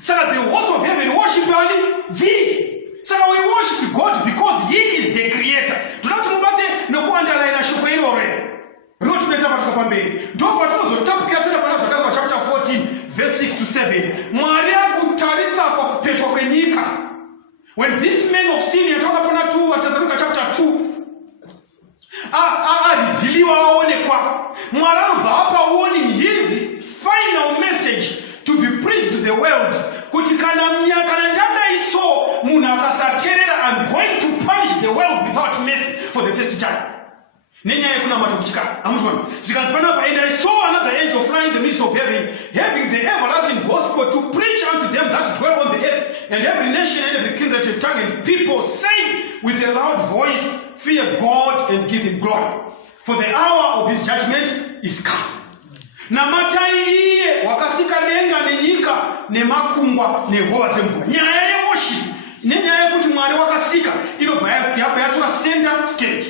So that the host of heaven worship thee. So we worship God because He is the creator. Do not mubate no kuandala ina shoko irore. Not meta patuka pambeni. Ndo patuzo tapukira tuna pana Zakaria chapter 14 verse 6 to 7. Mwari akutarisa kwa kupetwa kwenyika. When this man of sin yatoka pana 2 Wathesalonike chapter 2 revealiwa aone kwa mwari anobva apa warning his final message to be preached to the world. Kuti kana ndada iso munhu akasateerera, I'm going to punish the world without mercy for the first time. Nenyaya yekunamata kuchikara. Amuzvona. Zvikanzi panapa, and I saw another angel flying in the midst of heaven, having the everlasting gospel to preach unto them that dwell on the earth, and every nation and every kindred and tongue and people, saying with a loud voice, Fear God and give Him glory, for the hour of His judgment is come. Namatai iye wakasika denga nenyika nemakungwa nehova dzemvura. Nyaya yeworship nenyaya yekuti Mwari wakasika inobva yatora center stage.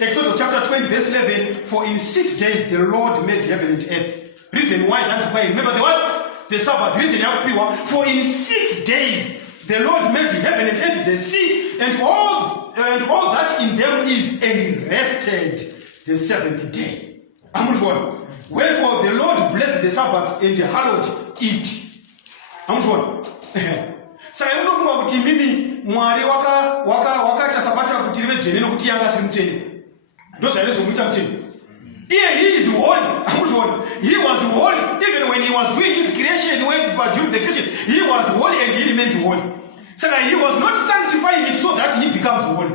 Exodus chapter 20 verse 11, for in 6 days the Lord made heaven and earth. Reason why remember the what? The Sabbath. Reason yakupiwa, for in 6 days the Lord made heaven and earth, the sea, and all that in them is, and rested the seventh day. Amuzvona. Wherefore the Lord blessed the Sabbath and hallowed it. Amuzvona. Saka unofunga kuti mimi Mwari wakaita Sabata kuti rive dzvene nokuti yanga asiri mutsvene. Ndozvaizvomuita mutsvene. He is holy. Amuzvona. He was holy even when He was doing His creation, during the creation, He was holy and He remains holy. So He was not sanctifying it so that He becomes holy.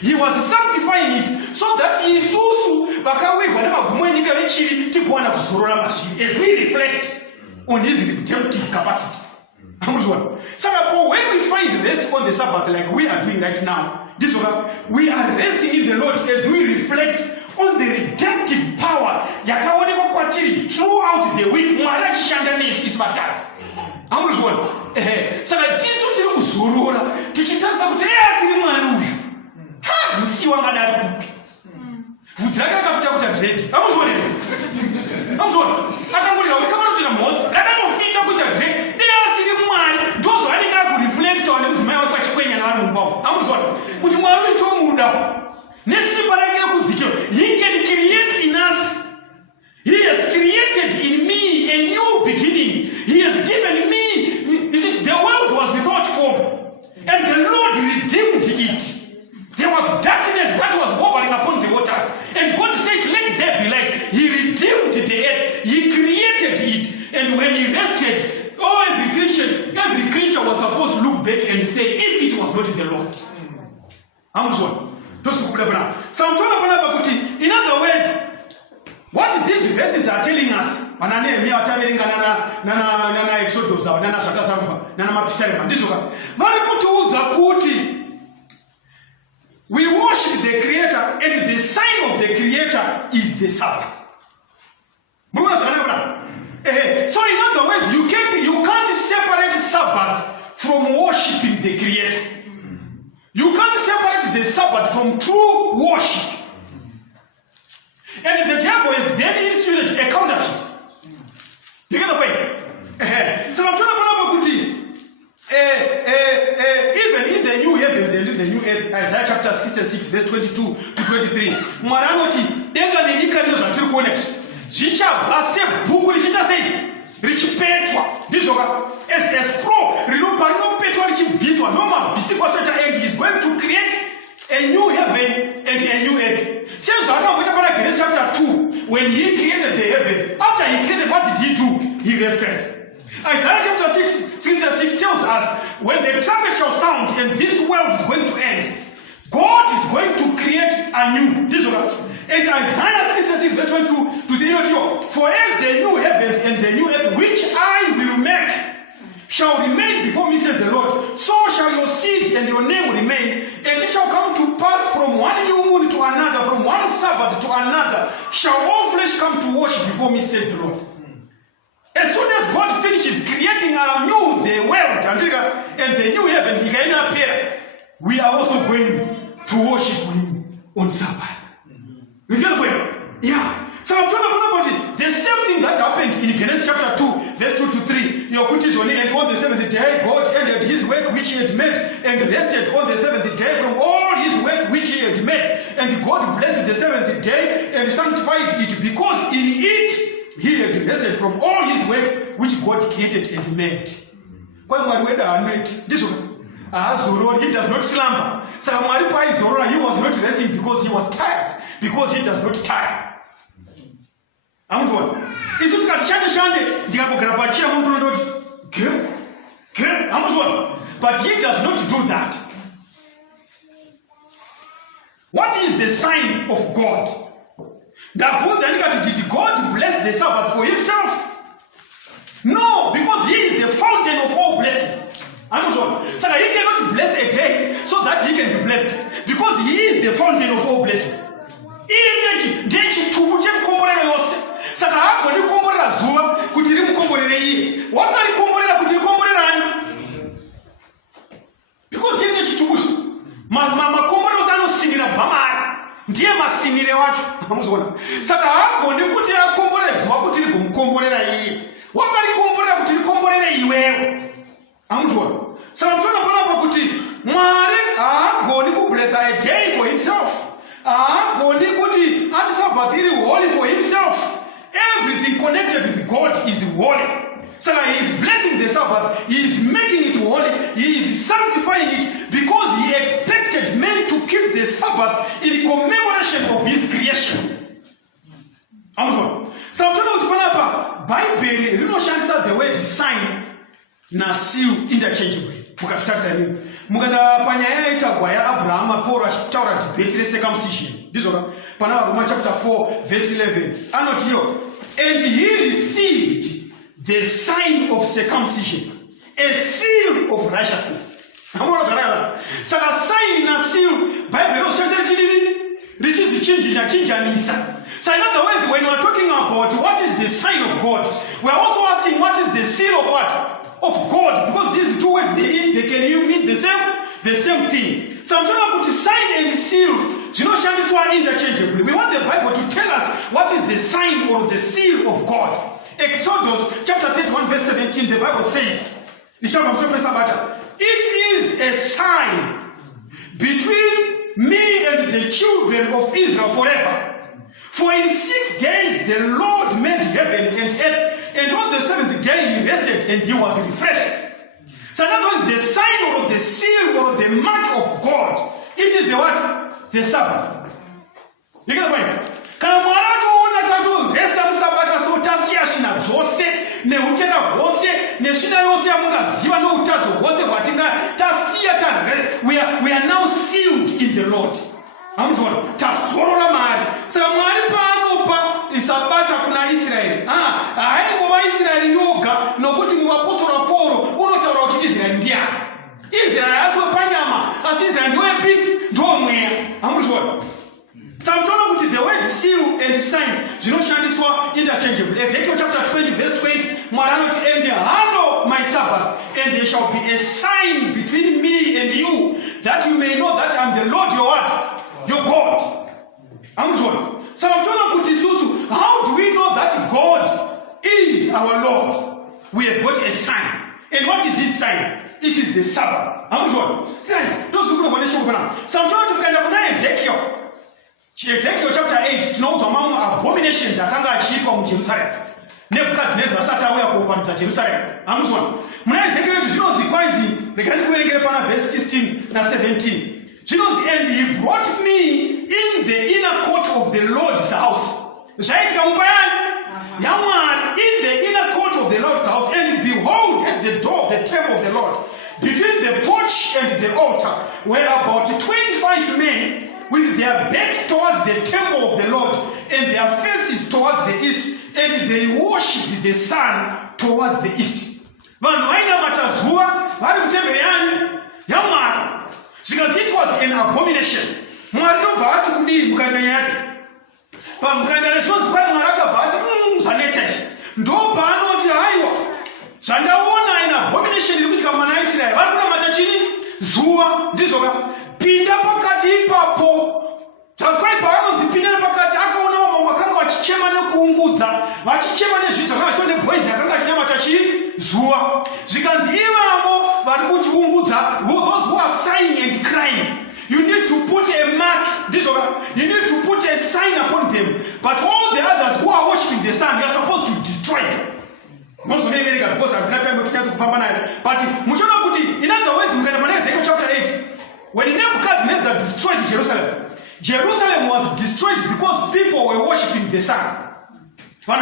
He was sanctifying it so that isusu vakawirwa nemagumo enyika vechiri tigona kuzorora mazviri as we reflect on His redemptive capacity. So when we find rest on the Sabbath like we are doing right now, we are resting in the Lord as we reflect on the redemptive power yakaonekwa kwatiri throughout the week. Mwari achishanda nesu isu vatadzi. Amuzvona. Saka tisu tiri kuzorora tichitarisa kuti asiri Mwari uyu. Musi wangadari kupi. Vhudzi rake rakapita kuita dread. Amuzvona. Akangorira kuti kamwana kuita mhodzi rakatofita kuita dread. Asiri Mwari ndozvo anenge akureflecta nemudzimai wake vachikwenya navanhu mumbawo. Amuzvona. Kuti Mwari utomuda nesimba rake rekudzikira. He can create in us. He has created in me a new beginning. He has given me. You see, the world was without form, and the Lord redeemed it. There was darkness that was hovering upon the waters, and God said, "Let there be light." He redeemed the earth. He created it, and when He rested, every creature was supposed to look back and say, "If it was not the Lord." In other words, what these verses are telling us, we worship the Creator, and the sign of the Creator is the Sabbath. So in other words, you can't separate Sabbath from worshiping the Creator. You can't separate the Sabbath from true worship. And the devil is then instituted a counterfeit. You get the point? So I'm talking about even in the new heavens and in the new earth, Isaiah chapter 66, verse 22 to 23. Mwaranoti, denga nenyika ndizvo zvatiri kuona. Zvichabva sebhuku richiita sei? Richipetwa. Ndizvoka. As a scroll, rinopetwa richibviswa nomabhisikwa toita end. He is going to create a new heaven and a new earth. Since Genesis chapter 2, when he created the heavens, after he created, what did he do? He rested. Isaiah chapter 6 tells us, when the trumpet shall sound and this world is going to end, God is going to create anew. This is what. And Isaiah 66 verse 1 to 3, for as the new heavens and the new earth which I will make shall remain before me, says the Lord, so shall your seed and your name remain, and it shall come to pass from one new moon to another, from one Sabbath to another, shall all flesh come to worship before me, says the Lord. As soon as God finishes creating anew the world and the new heavens, He can appear. We are also going to worship Him on Sabbath. You get the point? Yeah. So I'm talking about it. The same thing that happened in Genesis chapter 2, verse 2 to 3. You put it on it, and on the seventh day, God ended His work which He had made, and rested on the seventh day from all His work which He had made. And God blessed the seventh day and sanctified it, because in it He had rested from all His work which God created and made. This one. He does not slumber. So he was not resting because he was tired. Because he does not tire. But he does not do that. What is the sign of God? Did God bless the Sabbath for Himself? No, because He is the fountain of all blessings. So He cannot bless a day so that He can be blessed, because He is the fountain of all blessings. Because He is the ndiye masimire wacho. Saka hagoni kuti akombore zuva kuti rigomkomborera iye. Wakarikomborera kuti rikomborere iwewe. Amuzvona. Saka tinoona panapa kuti Mwari haagoni kublessa a day for Himself. Haagoni kuti ati Sabbath iri holy for Himself. Everything connected with God is holy. So He is blessing the Sabbath, He is making it holy, He is sanctifying it, because He expected men to keep the Sabbath in commemoration of His creation. So Bible the word sign na seal interchangeably. Mukanda panyaya itagwaya Abraham Paul achitaura debate circumcision. This one, Romans chapter 4 verse 11. And he received the sign of circumcision, a seal of righteousness. So the sign na seal, Bible so in other words, when we are talking about what is the sign of God, we are also asking what is the seal of what? Of God, because these two words they can mean the same thing. So I'm talking about sign and seal. Interchangeably. We want the Bible to tell us what is the sign or the seal of God. Exodus chapter 31 verse 17, the Bible says, it is a sign between me and the children of Israel forever. For in 6 days the Lord made heaven and earth, and on the seventh day He rested and He was refreshed. So in other words, the sign or the seal or the mark of God, it is the what? The Sabbath. You get the point? We are now sealed in the Lord. Tasorora mari. Saka Mwari panopa isabata kuna Israeli. Haingova Israeli yoga nokuti muapostoli Paulo unotaura kuti Israeli ndiani. Israeli aswe panyama, asi Israeli ndoepi ndomweya. Amuzvona. Samtona kuti the word seal and sign zvinoshandiswa interchangeably. Ezekiel chapter 20 verse 20, Mwari anoti, and hallow my Sabbath, and there shall be a sign between me and you, that you may know that I am the Lord your what? Your God. So how do we know that God is our Lord? We have got a sign. And what is His sign? It is the Sabbath. So I'm trying to kind of Ezekiel. Ezekiel chapter 8, tinoona abomination dzakanga achiitwa muJerusarema. Nebukadnezar asati auya kuoparidza Jerusalem. Amuzwa. Muna Ezekiel zvinonzi kwanzi, rekani kuverengera pana verse 16 na 17. And he brought me in the inner court of the Lord's house. In the inner court of the Lord's house, and behold, at the door of the temple of the Lord, between the porch and the altar, were about 25 men with their backs towards the temple of the Lord, and their faces towards the east, and they worshipped the sun towards the east. Because it was an abomination. Those who are sighing and crying, you need to put a mark, you need to put a sign upon them. But all the others who are worshiping the sun, you are supposed to destroy them. Most of them, because I have not time to tell you, but in other words, Ezekiel chapter 8, when Nebuchadnezzar destroyed Jerusalem, Jerusalem was destroyed because people were worshiping the sun. So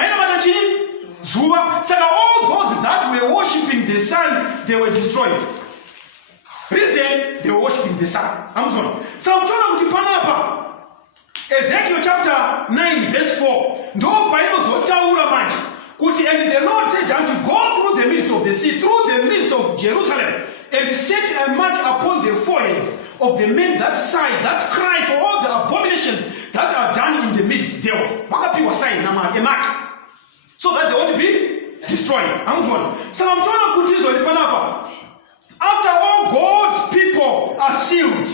all those that were worshiping the sun, they were destroyed. Reason, they were worshiping the sun. So Ezekiel chapter 9 verse 4. And the Lord said unto, go through the midst of the sea, through the midst of Jerusalem, and set a mark upon the foreheads of the men that sigh, that cry for all the abominations that are done in the midst thereof. People are saying, a mark, so that they won't be destroyed. So I'm trying to put after all God's people are sealed,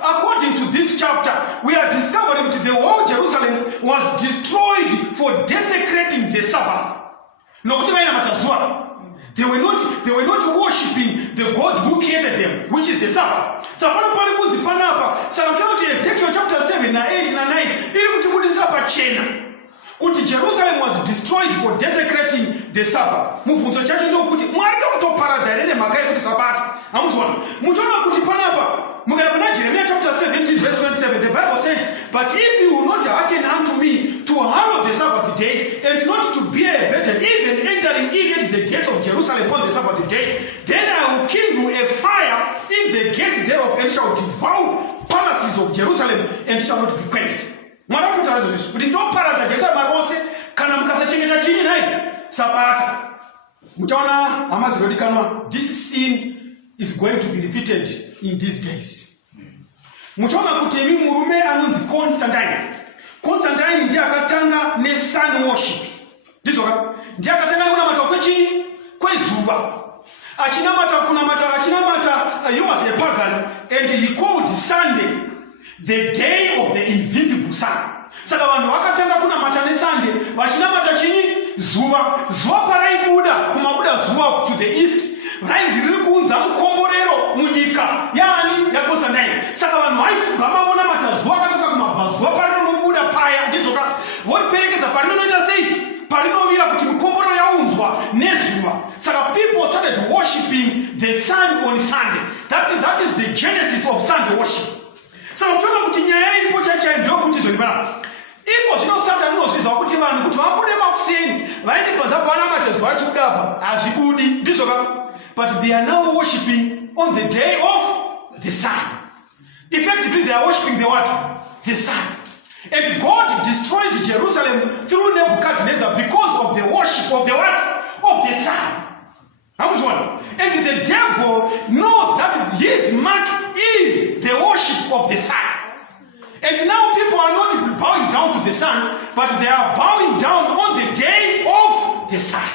according to this chapter, we are discovering that the whole Jerusalem was destroyed for desecrating the Sabbath. They were not worshiping the God who created them, which is the Sabbath. So Ezekiel chapter 7, 8, 9, Jerusalem was destroyed for desecrating the Sabbath. Jeremiah chapter 17 verse 27, the Bible says, but if you will not hearken unto me to hallow the Sabbath day, and not to bear a burden, even entering in at the gates of Jerusalem on the Sabbath day, then I will kindle a fire in the gates thereof, and shall devour palaces of Jerusalem, and shall not be quenched. This sin is going to be repeated in these days. Constantine ndiye akatanga ne sun worship. Ndiye akatanga kwezuva. He was a pagan, and he called Sunday the day of the invisible sun. Saka vanhu vakatanga kuna matane Sunday vachinamata chini zuva paraibuda kumabuda zuva to the east rainzi riri kuunza mukomborero munyika yani yaConstantine. Saka vanhu vaifunga mavonamata zuva katosa kumabva zuva parinobuda paya ndizoka voriperekedza parinoita sei parinovira kuti mukomborero yaunzwa nezuva. Saka people started worshiping the sun on Sunday. That is the genesis of Sunday worship. Saka mchona kuti nyaya ilipo chacha ndio kuti zolibana ipo zvino Satan unozviziva kuti vanhu kuti vabude makuseni vaende pazapana machezuva chikudapa hazvibudi ndizvoka. But they are now worshiping on the day of the sun. Effectively they are worshiping the what? The sun. And God destroyed Jerusalem through Nebuchadnezzar because of the worship of the what? Of the sun. And the devil knows that his mark is the worship of the sun. And now people are not bowing down to the sun, but they are bowing down on the day of the sun.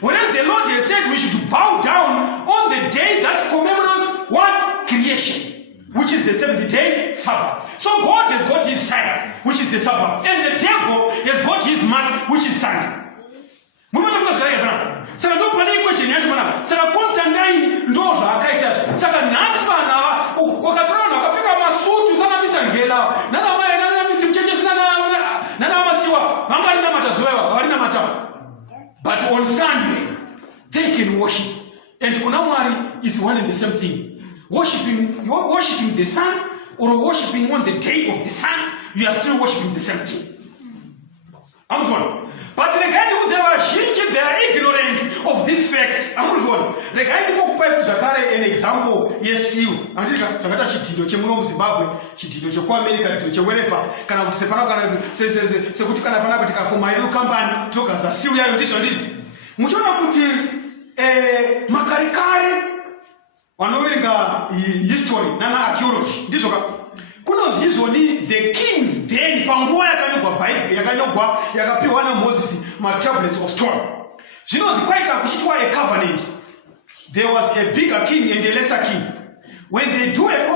Whereas the Lord has said we should bow down on the day that commemorates what? Creation, which is the seventh day Sabbath. So God has got his sign, which is the Sabbath, and the devil has got his mark, which is Sunday. Saka ndo pane question yacho mana. Saka Constantine ndo zvakaita. Saka nhasi vana wakatora vakapfeka masutu sana Mr. Ngela. Nana mai nana Mr. Mcheche sana nana masiwa. Vangari na matazoewa, vari na mata. But on Sunday can worship. And Kunamwari is one and the same thing. Worshipping the sun or worshipping on the day of the sun, you are still worshipping the same thing. But the guy who they are ignorant of this fact. The guy who an example, yes, you. Zakata chitindo chemuno Zimbabwe, chitindo chekwa America, chitindo chewerepa, kana kusepana kana sekuti kana panapa tikafuma iru company toka za Syria yondisho ndizvi. Muchona kuti makarikari vanoverenga history nana archaeology ndizvo kunonzi the kings then panguva yakanyogwa Bible yakanyogwa yakapiwa naMoses tablets of stone. Zvinonzi kwaika kuchitwa a covenant. There was a bigger king and a lesser king. When they do a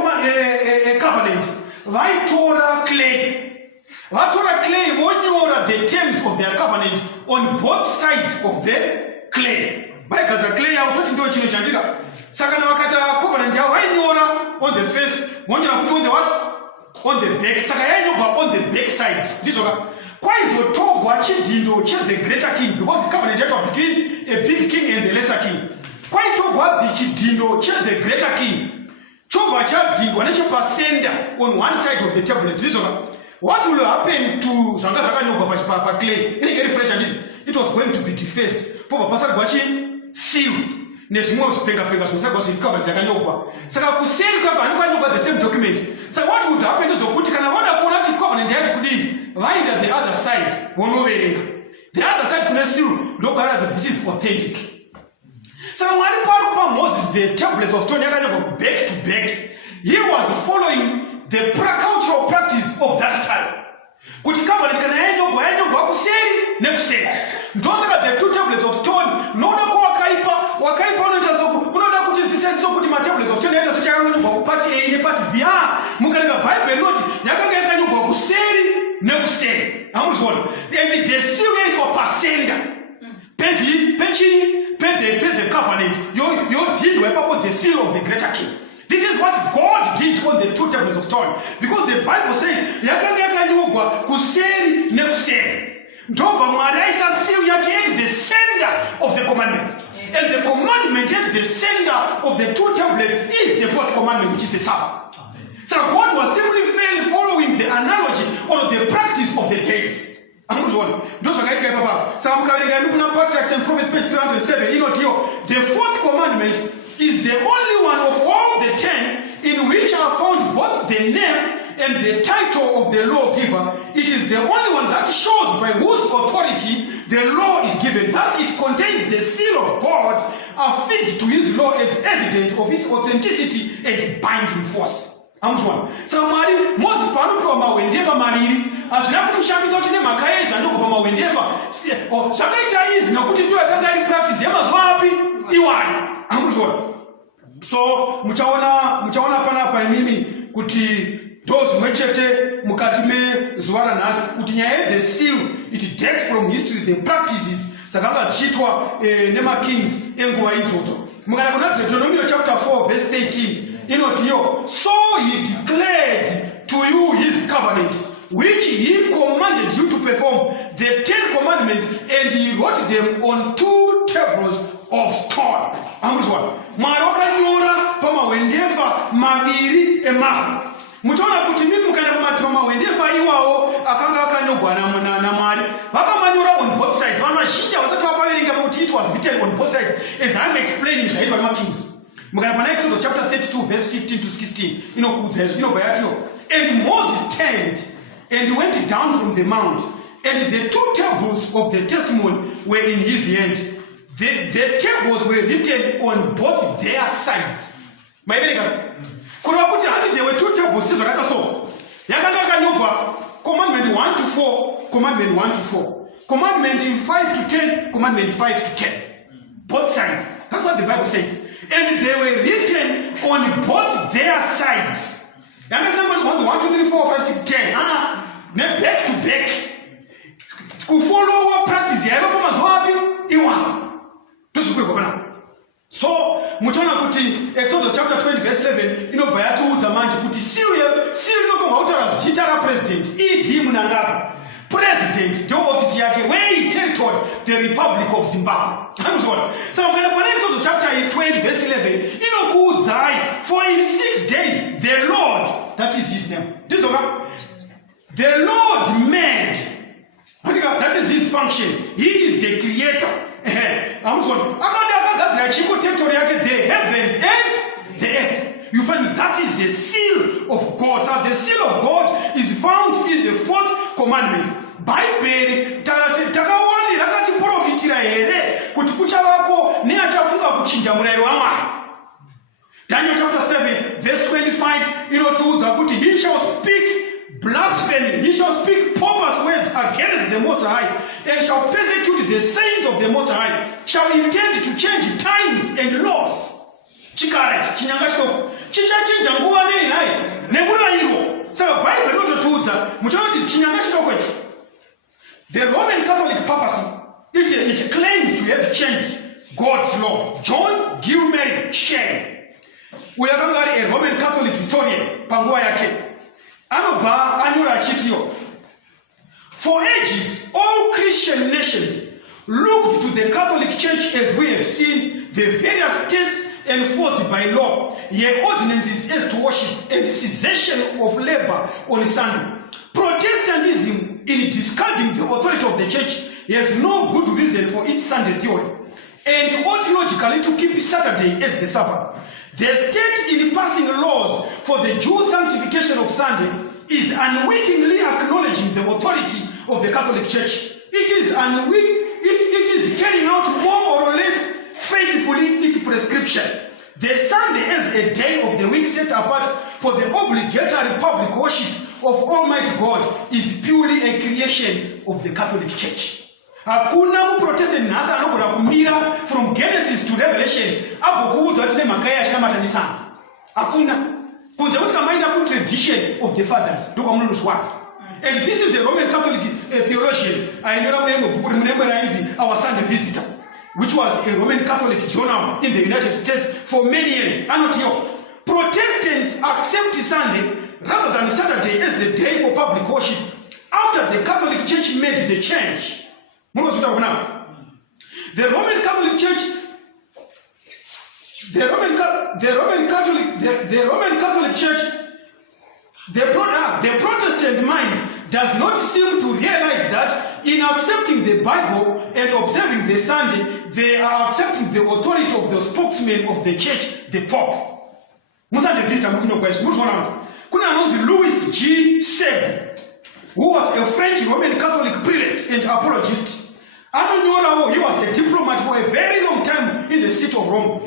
covenant, vaitora clay vonyora the terms of their covenant on both sides of the clay. Vaigadzira clay yavo toti ndo chinhu chandika. Saka navakata covenant yavo vainyora on the face, vonyora kuti on the what? On the back. Saka yainyorwa on the back side. Ndizvoka. Kwaizotogwa chidindo the greater king, because the covenant yaitwa between a big king and the lesser king. Kwaitogwa chidindo the greater king. Chobva chadhigwa nechepasenda on one side of the tablet. Ndizvoka. What will happen to zvanga zvakanyorwa pa clay? Inenge iri fresh handiti. It was going to be defaced. Pobva pasarigwa sealed. Nezvimwe zvipengapenga zvinosarigwa zviri covenant yakanyogwa. Saka kuseri kwakanyogwa the same document. So what would happen is kuti kana vada kuona kuti covenant yati kudii, vaida the other side vonoverenga. The other side kuna seal ndokubara that this is authentic. Saka Mwari parupa Moses the tablets of stone yakanyogwa back to back. He was following the cultural practice of that time. Kuti covenant kana yanyogwa kuseri nekuseri. Ndosaka the two tablets of stone noda kwa wakaipa unoda kuti dzisesi sokuti matablets of stone yaita sochakanyogwa party A ne party B. Mukaringa Bible inoti yakanga yakanyogwa kuseri nekuseri. Hamuzviona. And the series of pasenda. The covenant. You did about the seal of the greater king. This is what God did on the two tablets of stone. Because the Bible says, yakanga yakanyogwa kuseri nekuseri. Ndobva Mwari aisa seal yake at the center of the commandment. And the commandment at the center of the two tablets is the fourth commandment, which is the Sabbath. So God was simply following the analogy or the practice of the days. The fourth commandment is the only one of all the 10 in which are found both the name and the title of the lawgiver. It is the only one that shows by whose authority the law is given. Thus it contains the seal of God affixed to his law as evidence of its authenticity and binding force. So Mwari Moses panopiwa mawendeva maviri hazvina kushambisa kuti nemhaka ndokupa mawendeva zvakaita izi nokuti ndiyo yakanga iri practice yemazuva api iwani. So muchaona panapa imimi kuti ndo zvimwe chete mukati mezuva ranhasi kuti nyaya the seal it dates from history, the practices dzakanga dzichiitwa nemakings enguva idzodzo. Mukana kuna Deuteronomy chapter 4 verse 13 inotiyo, so he declared to you his covenant which he commanded you to perform, the 10 commandments, and he wrote them on 2 tables of stone. Mwari wakanyora pamawendeva maviri emavhu. Muchaona kuti mimi mukaenda pamawendeva iwawo akanga akanyogwa naMwari vakamanyora on both sides. Vanhu vazhinji havasati vapaverenga kuti it was written on both sides as I'm explaining zvaitwa nemakings. Mukaenda pana Exodus chapter 32 verse 15 to 16 inokudza izvo inobva yatiyo, and Moses turned and went down from the mount, and the 2 tables of the testimony were in his hand. The tables were written on both their sides. Maibereka kureva kuti handi there were 2 tables sezvakaita so yakanga yakanyogwa commandment 1 to 4, commandment 1 to 4, commandment 5 to 10, commandment 5 to 10, both sides. That's what the Bible says. And they were written on both their sides. You understand what 1, 2, 3, 4, 5, 6, 10. Back to back. Kufollow what practice yaiva pamazuva api iwapo. So muchaona kuti Exodus chapter 20 verse 11 inobva yatiudza manje kuti seal inobva kutaura zita rapresident ED Mnangagwa. president office yake where he territory the Republic of Zimbabwe. So Exodus chapter 20 verse 11 inokuudzai for in 6 days the Lord, that is his name, the Lord made, that is his function, he is the creator. The heavens and the earth. You find that is the seal of God. So the seal of God is found in the 4th commandment. Bible takawani rakati profitira here kuti kuchavako neachafunga kuchinja murayiro waMwari. Daniel chapter 7 verse 25 inotiudza kuti he shall speak blasphemy, he shall speak pompous words against the Most High, and shall persecute the saints of the Most High, shall intend to change times and laws. Chikara chinyanga chitoko chichachinja nguva nei nai nemurayiro. Saka Bible inototiudza muchanoti chinyanga chitoko ichi, the Roman Catholic papacy, it claims to have changed God's law. John Gilmer Shea, we are a Roman Catholic historian panguva yake, anobva anyora achitiyo, for ages all Christian nations looked to the Catholic Church, as we have seen the various states enforced by law, yet ordinances as to worship and cessation of labor on Sunday. Protestantism, in discarding the authority of the church, has no good reason for its Sunday theory, and ought logically to keep Saturday as the Sabbath. The state, in passing laws for the Jew sanctification of Sunday, is unwittingly acknowledging the authority of the Catholic Church. It is carrying out more or less faithfully its prescription. The Sunday as a day of the week set apart for the obligatory public worship of Almighty God is purely a creation of the Catholic Church. Hakuna Protestant nasa anogona kumira from Genesis to Revelation agokuudzwa kuti nemhaka yachinamatani Sunday. Hakuna. Kunze kuti kamaenda ku tradition of the fathers ndiko munonozwa. And this is a Roman Catholic theologian ainyora munembo rainzi Our Sunday Visitor, which was a Roman Catholic journal in the United States for many years. Protestants accept Sunday rather than Saturday as the day for public worship after the Catholic Church made the change. The Roman Catholic Church, the Roman Catholic Church, the Protestant mind does not seem to realize that in accepting the Bible and observing the Sunday, they are accepting the authority of the spokesman of the church, the Pope. Louis G. Seb, who was a French Roman Catholic prelate and apologist. He was a diplomat for a very long time in the city of Rome.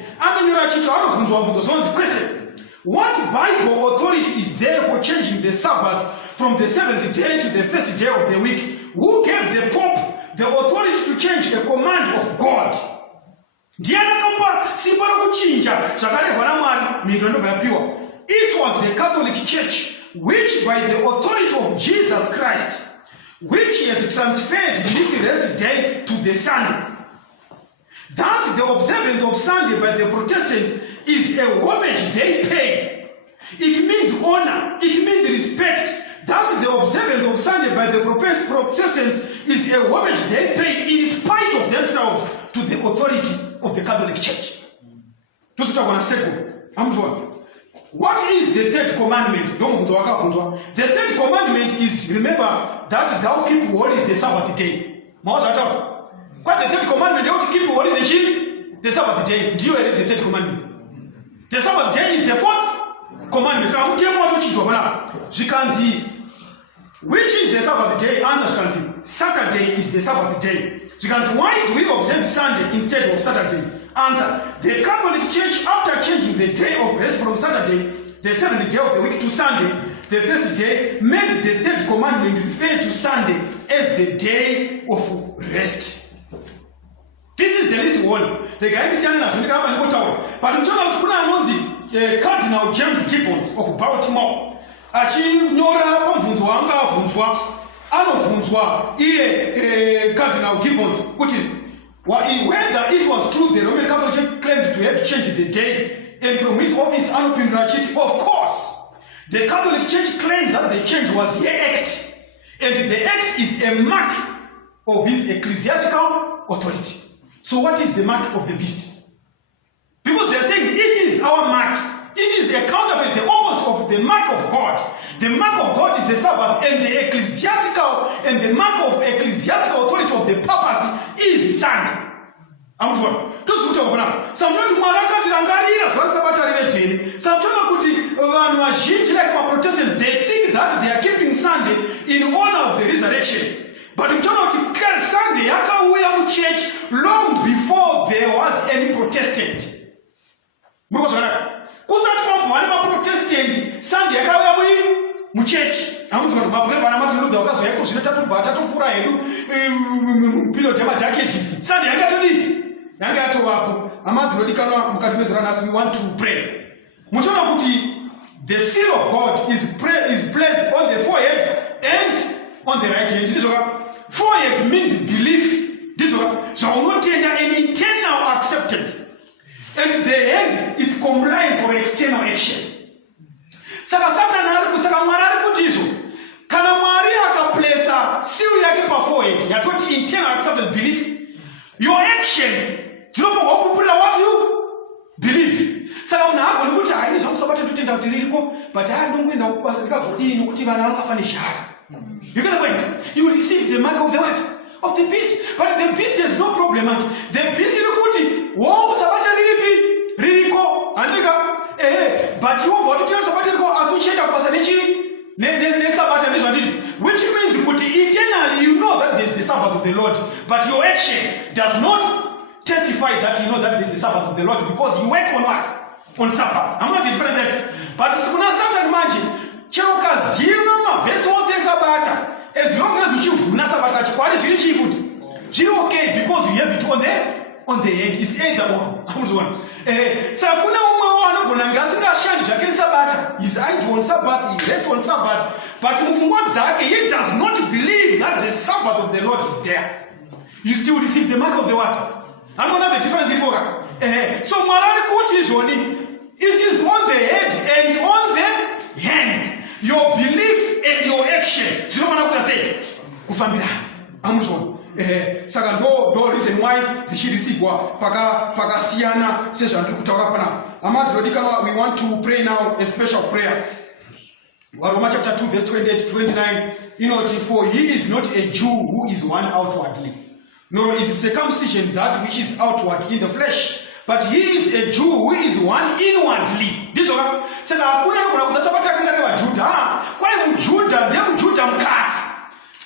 What Bible authority is there for changing the Sabbath from the 7th day to the 1st day of the week? Who gave the Pope the authority to change a command of God? It was the Catholic Church, which by the authority of Jesus Christ, which has transferred this rest day to the Sunday. Thus, the observance of Sunday by the Protestants is a homage they pay. It means honor, it means respect. Thus, the observance of Sunday by the Protestants is a homage they pay in spite of themselves to the authority of the Catholic Church. What is the third commandment? The third commandment is, remember, that thou keep holy the Sabbath day. But the third commandment, you have to keep holy the Sabbath day. Do you read the third commandment? The Sabbath day is the 4th commandment. Which is the Sabbath day? Answer, Saturday is the Sabbath day. Why do we observe Sunday instead of Saturday? Answer, the Catholic Church, after changing the day of rest from Saturday, the 7th day of the week, to Sunday, the 1st day, made the 3rd commandment refer to Sunday as the day of rest. This is the little one. The guy is saying but Cardinal James Gibbons of Baltimore, Cardinal Gibbons, whether it was true the Roman Catholic Church claimed to have changed the day, and from his office, of course, the Catholic Church claims that the change was her act, And the act is a mark of his ecclesiastical authority. So what is the mark of the beast? Because they're saying it is our mark. It is accountable, the opposite of the mark of God. The mark of God is the Sabbath, and the ecclesiastical and the mark of ecclesiastical authority of the papacy is Sunday. Amutwa. Tozikuta sometimes mwana akatirangirira zuva Sabata revejeni. Sometimes kuti vanhu vazhinji like my Protestants, they think that they are keeping Sunday in honor of the resurrection. But mtaona kuti Sunday yakauya mu church long before there was any Protestant. Muri kuzvanaka. Kusati kwambwana maProtestant Sunday yakauya mu church. Amuzwa mabwe bana Martin Luther wakazoya kuzvina tatopfura hedu period yamajackets. Sunday yakatodi yanga yatovapo amadzi nodikanwa mukati mezera nhasi. We want to pray. Muchaona kuti the seal of God is placed on the forehead and on the right hand. Forehead means belief. Zvaunotenda an internal acceptance. And the hand is compliant for external action. Saka Satan saka Mwari ari kuti izvo kana Mwari akaplesa seal yake paforehead yatoti internal acceptance belief, your actions dzinofanirwa kupfuura what you believe. Saka munhu haagoni kuti haini zvangu Sabata ndotenda kuti ririko but ndongoenda kubasa ndikazodini kuti vana vangafa nezhara. You get the point? You receive the mark of the what? Of the beast. But the beast has no problem. The beast is kuti wongo Sabata ririko andika but you want to Sabata ririko asuchenda kubasa ne Sabata ndizvanditi, which means kuti eternally you know that this is the Sabbath of the Lord, but your action does not testify that you know that this is the Sabbath of the Lord because you work on what? On Sabbath. I'm not different that. But kuna Satan imagine cheroka zima mavhesi ose Sabata, as long as you vhuna Sabata chikwadi zviri chifuti zviri okay because you have it on the head. It's either or. Saka kuna umwe anogona kunge asingashandi zvake Sabata. He's idle on Sabbath, he rests on Sabbath, but mupfungwa dzake he does not believe that the Sabbath of the Lord is there. You still receive the mark of the what? I don't know the difference in so Mwari kuti izvoni, it is on the head and on the hand. Your belief and your action zvinofana kuita sei kufambira. Amuzvona. Saka ndo reason why dzichirisivwa pakasiyana sezvandiri kutaura panapa. Amadzinodikanwa, we want to pray now a special prayer. Roma chapter 2 verse 28 to 29. You know, for he is not a Jew who is one outwardly, nor is circumcision that which is outward in the flesh, but he is a Jew who is one inwardly. Saka hakuna anogona kuda Sabata akanga nevaJudha. Kwai muJudha ndiye muJudha mukati.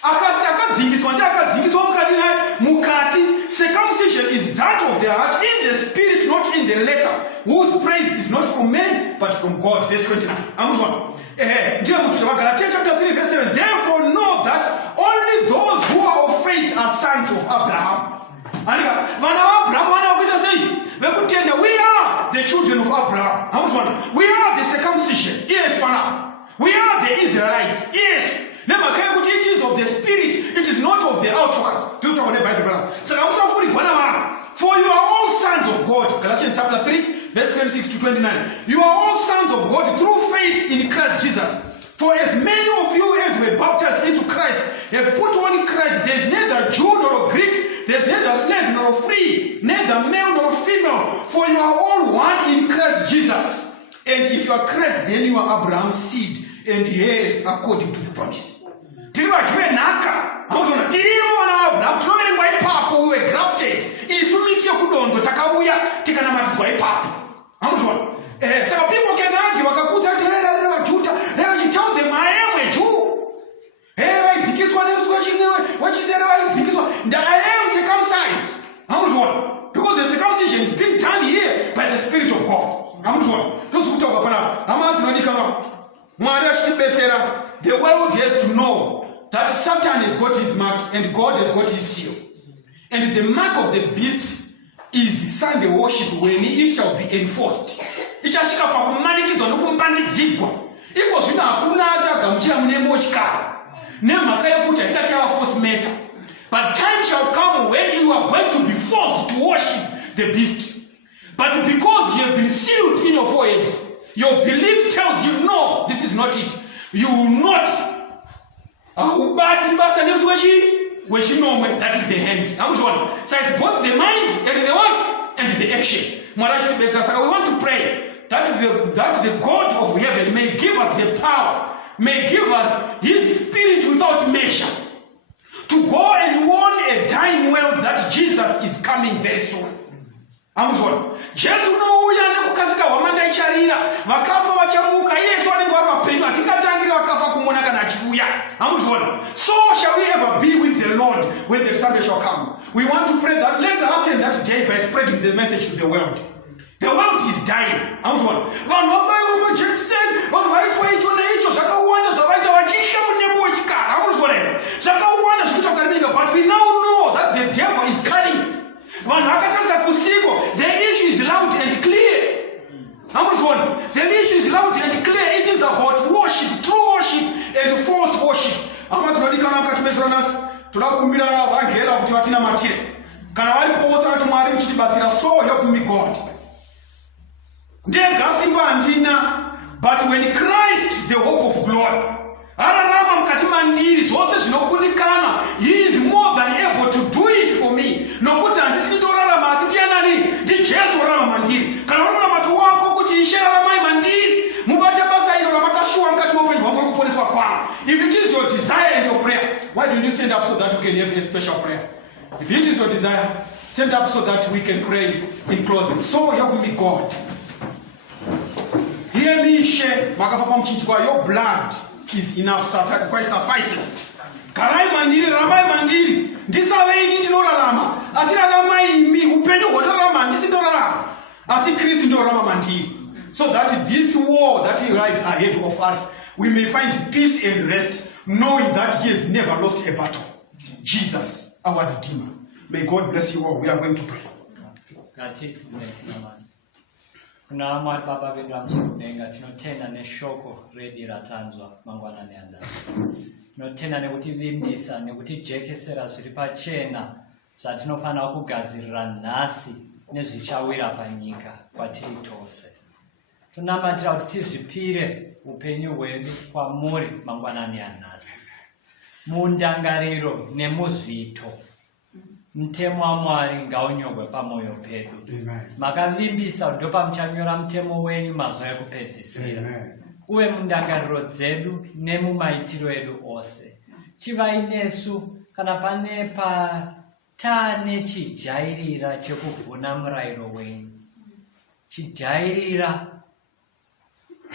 Akadzingiswa ndiye akadzingiswa mukati naye mukati. Circumcision is that of the heart in the spirit, not in the letter, whose praise is not from men but from God. Verse 29. Amuzwa. Ndiye muJudha. Galatia chapter 3 verse 7. Therefore know that only those who are of faith are sons of Abraham. Vana Abraham vana vakuita sei? Vekutenda. We are the children of Abraham. We are the circumcision. Yes, vana. We are the Israelites. Yes. Nemhaka yekuti it is of the spirit, it is not of the outward. For you are all sons of God. Galatians chapter 3 verse 26 to 29. You are all sons of God through faith in Christ Jesus. For as many of you as were baptized into Christ have put on Christ. There is neither Jew nor Greek, there is neither slave nor free, neither male nor female, for you are all one in Christ Jesus. And if you are Christ, then you are Abraham's seed and heirs according to the promise. We were grafted. So people can argue, never tell them I am a Jew. I am circumcised. Because the circumcision is being done here by the Spirit of God. Those who talk about the world has to know that Satan has got his mark and God has got his seal. And the mark of the beast is Sunday worship when it shall be enforced. Ichashika pakumanikidzwa nokumbandidzigwa. Iko zvino hakuna achagamuchira mune mochikara. Nemhaka yekuti haisati yava force matter. But time shall come when you are going to be forced to worship the beast. But because you have been sealed in your forehead, your belief tells you, no, this is not it. You will not Ahubati basa nemusi wechinomwe, that is the hand. So it's both the mind and the what? And the action. So we want to pray that the God of heaven may give us the power, may give us his spirit without measure, to go and warn a dying world that Jesus is coming very soon. Jesu nouya nekukasika wamanda icharira vakafa vachamuka Yesu anenge vari vapenyu atikatangira vakafa kumuona kana achiuya. So shall we ever be with the Lord when the Sunday shall come. We want to pray that let's hasten that day by spreading the message to the world. The world is dying. Vanhu vabaiwa majekiseni, vanhu vaitwa icho neicho, zvakawanda zvavaita vachisha munembo wechikara. Zvakawanda zvinoita kukarimika, but we now know that the devil is cunning. The issue is loud and clear. The issue is loud and clear. It is about worship, true worship and false worship. So help me God. But when Christ, the hope of glory, he is more than able to do it for me. If it is your desire in your prayer, why don't you stand up so that we can have a special prayer? If it is your desire, stand up so that we can pray in closing. So help me God. Hear me, share your blood is enough, quite sufficing. Karai mandiri, ramai mandiri. Ndisavei ndinorarama. Asirarama imi upenyu hwatorarama ndisindorarama. Asi Kristu ndorarama mandiri. So that this war that lies ahead of us, we may find peace and rest, knowing that he has never lost a battle. Jesus, our Redeemer. May God bless you all. We are going to pray. Kuna amati baba vedu vamuchimudenga tinotenda neshoko redu ratanzwa mangwanani andava. Tinotenda nekutivimbisa nekutijekesera zviri pachena zvatinofanira kugadzirira nhasi nezvichawira panyika kwatiri tose. Tonamatira kuti tizvipire upenyu hwedu kwamuri mangwanani anhasi. Mundangariro nemuzvito mtemo wa Mwari ngaunyorwe pamwoyo pedu. Makavimbisa ndo pamuchanyora mtemo wenyu mazuva ekupedzisira. Uye mundangariro dzedu nemumaitiro edu ose. Chivai nesu kana pane taane chijairira chekuvhuna murayiro wenyu. Chijairira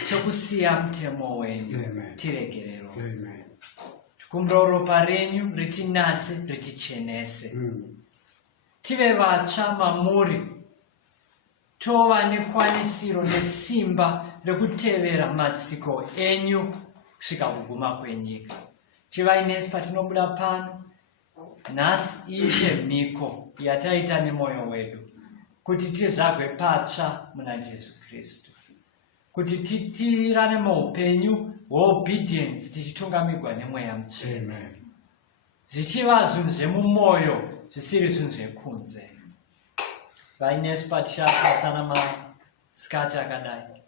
chekusiya mtemo wenyu. Tiregerero. Tikumbira ropa renyu ritinatse ritichenese. Tive vatsva mamuri. Tova nekwanisiro nesimba rekutevera matsiko enyu kusvika kuguma kwenyika. Chivai nesu patinobuda pano. Nhasi iite mhiko yataita nemwoyo wedu kuti tizvagwe patsva muna Jesu Kristu. Kuti titirane muupenyu hweobedience tichitungamirwa nemweya mutsvene. Zvichiva zvinhu zvemumwoyo zvisiri zvinhu zvekunze. Vainesu patichapatsana masikati akadai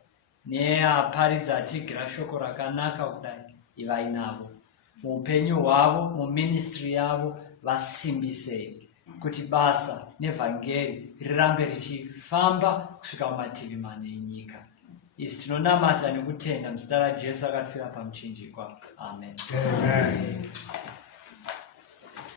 neaparidza achigira shoko rakanaka kudai, ivai navo muupenyu hwavo, muministry yavo vasimbisei kuti basa nevhangeri rirambe richifamba kusvika kumativi mane enyika. Izvi tinonamata nekutenda muzita raJesu akafira pamuchinjikwa. Amen.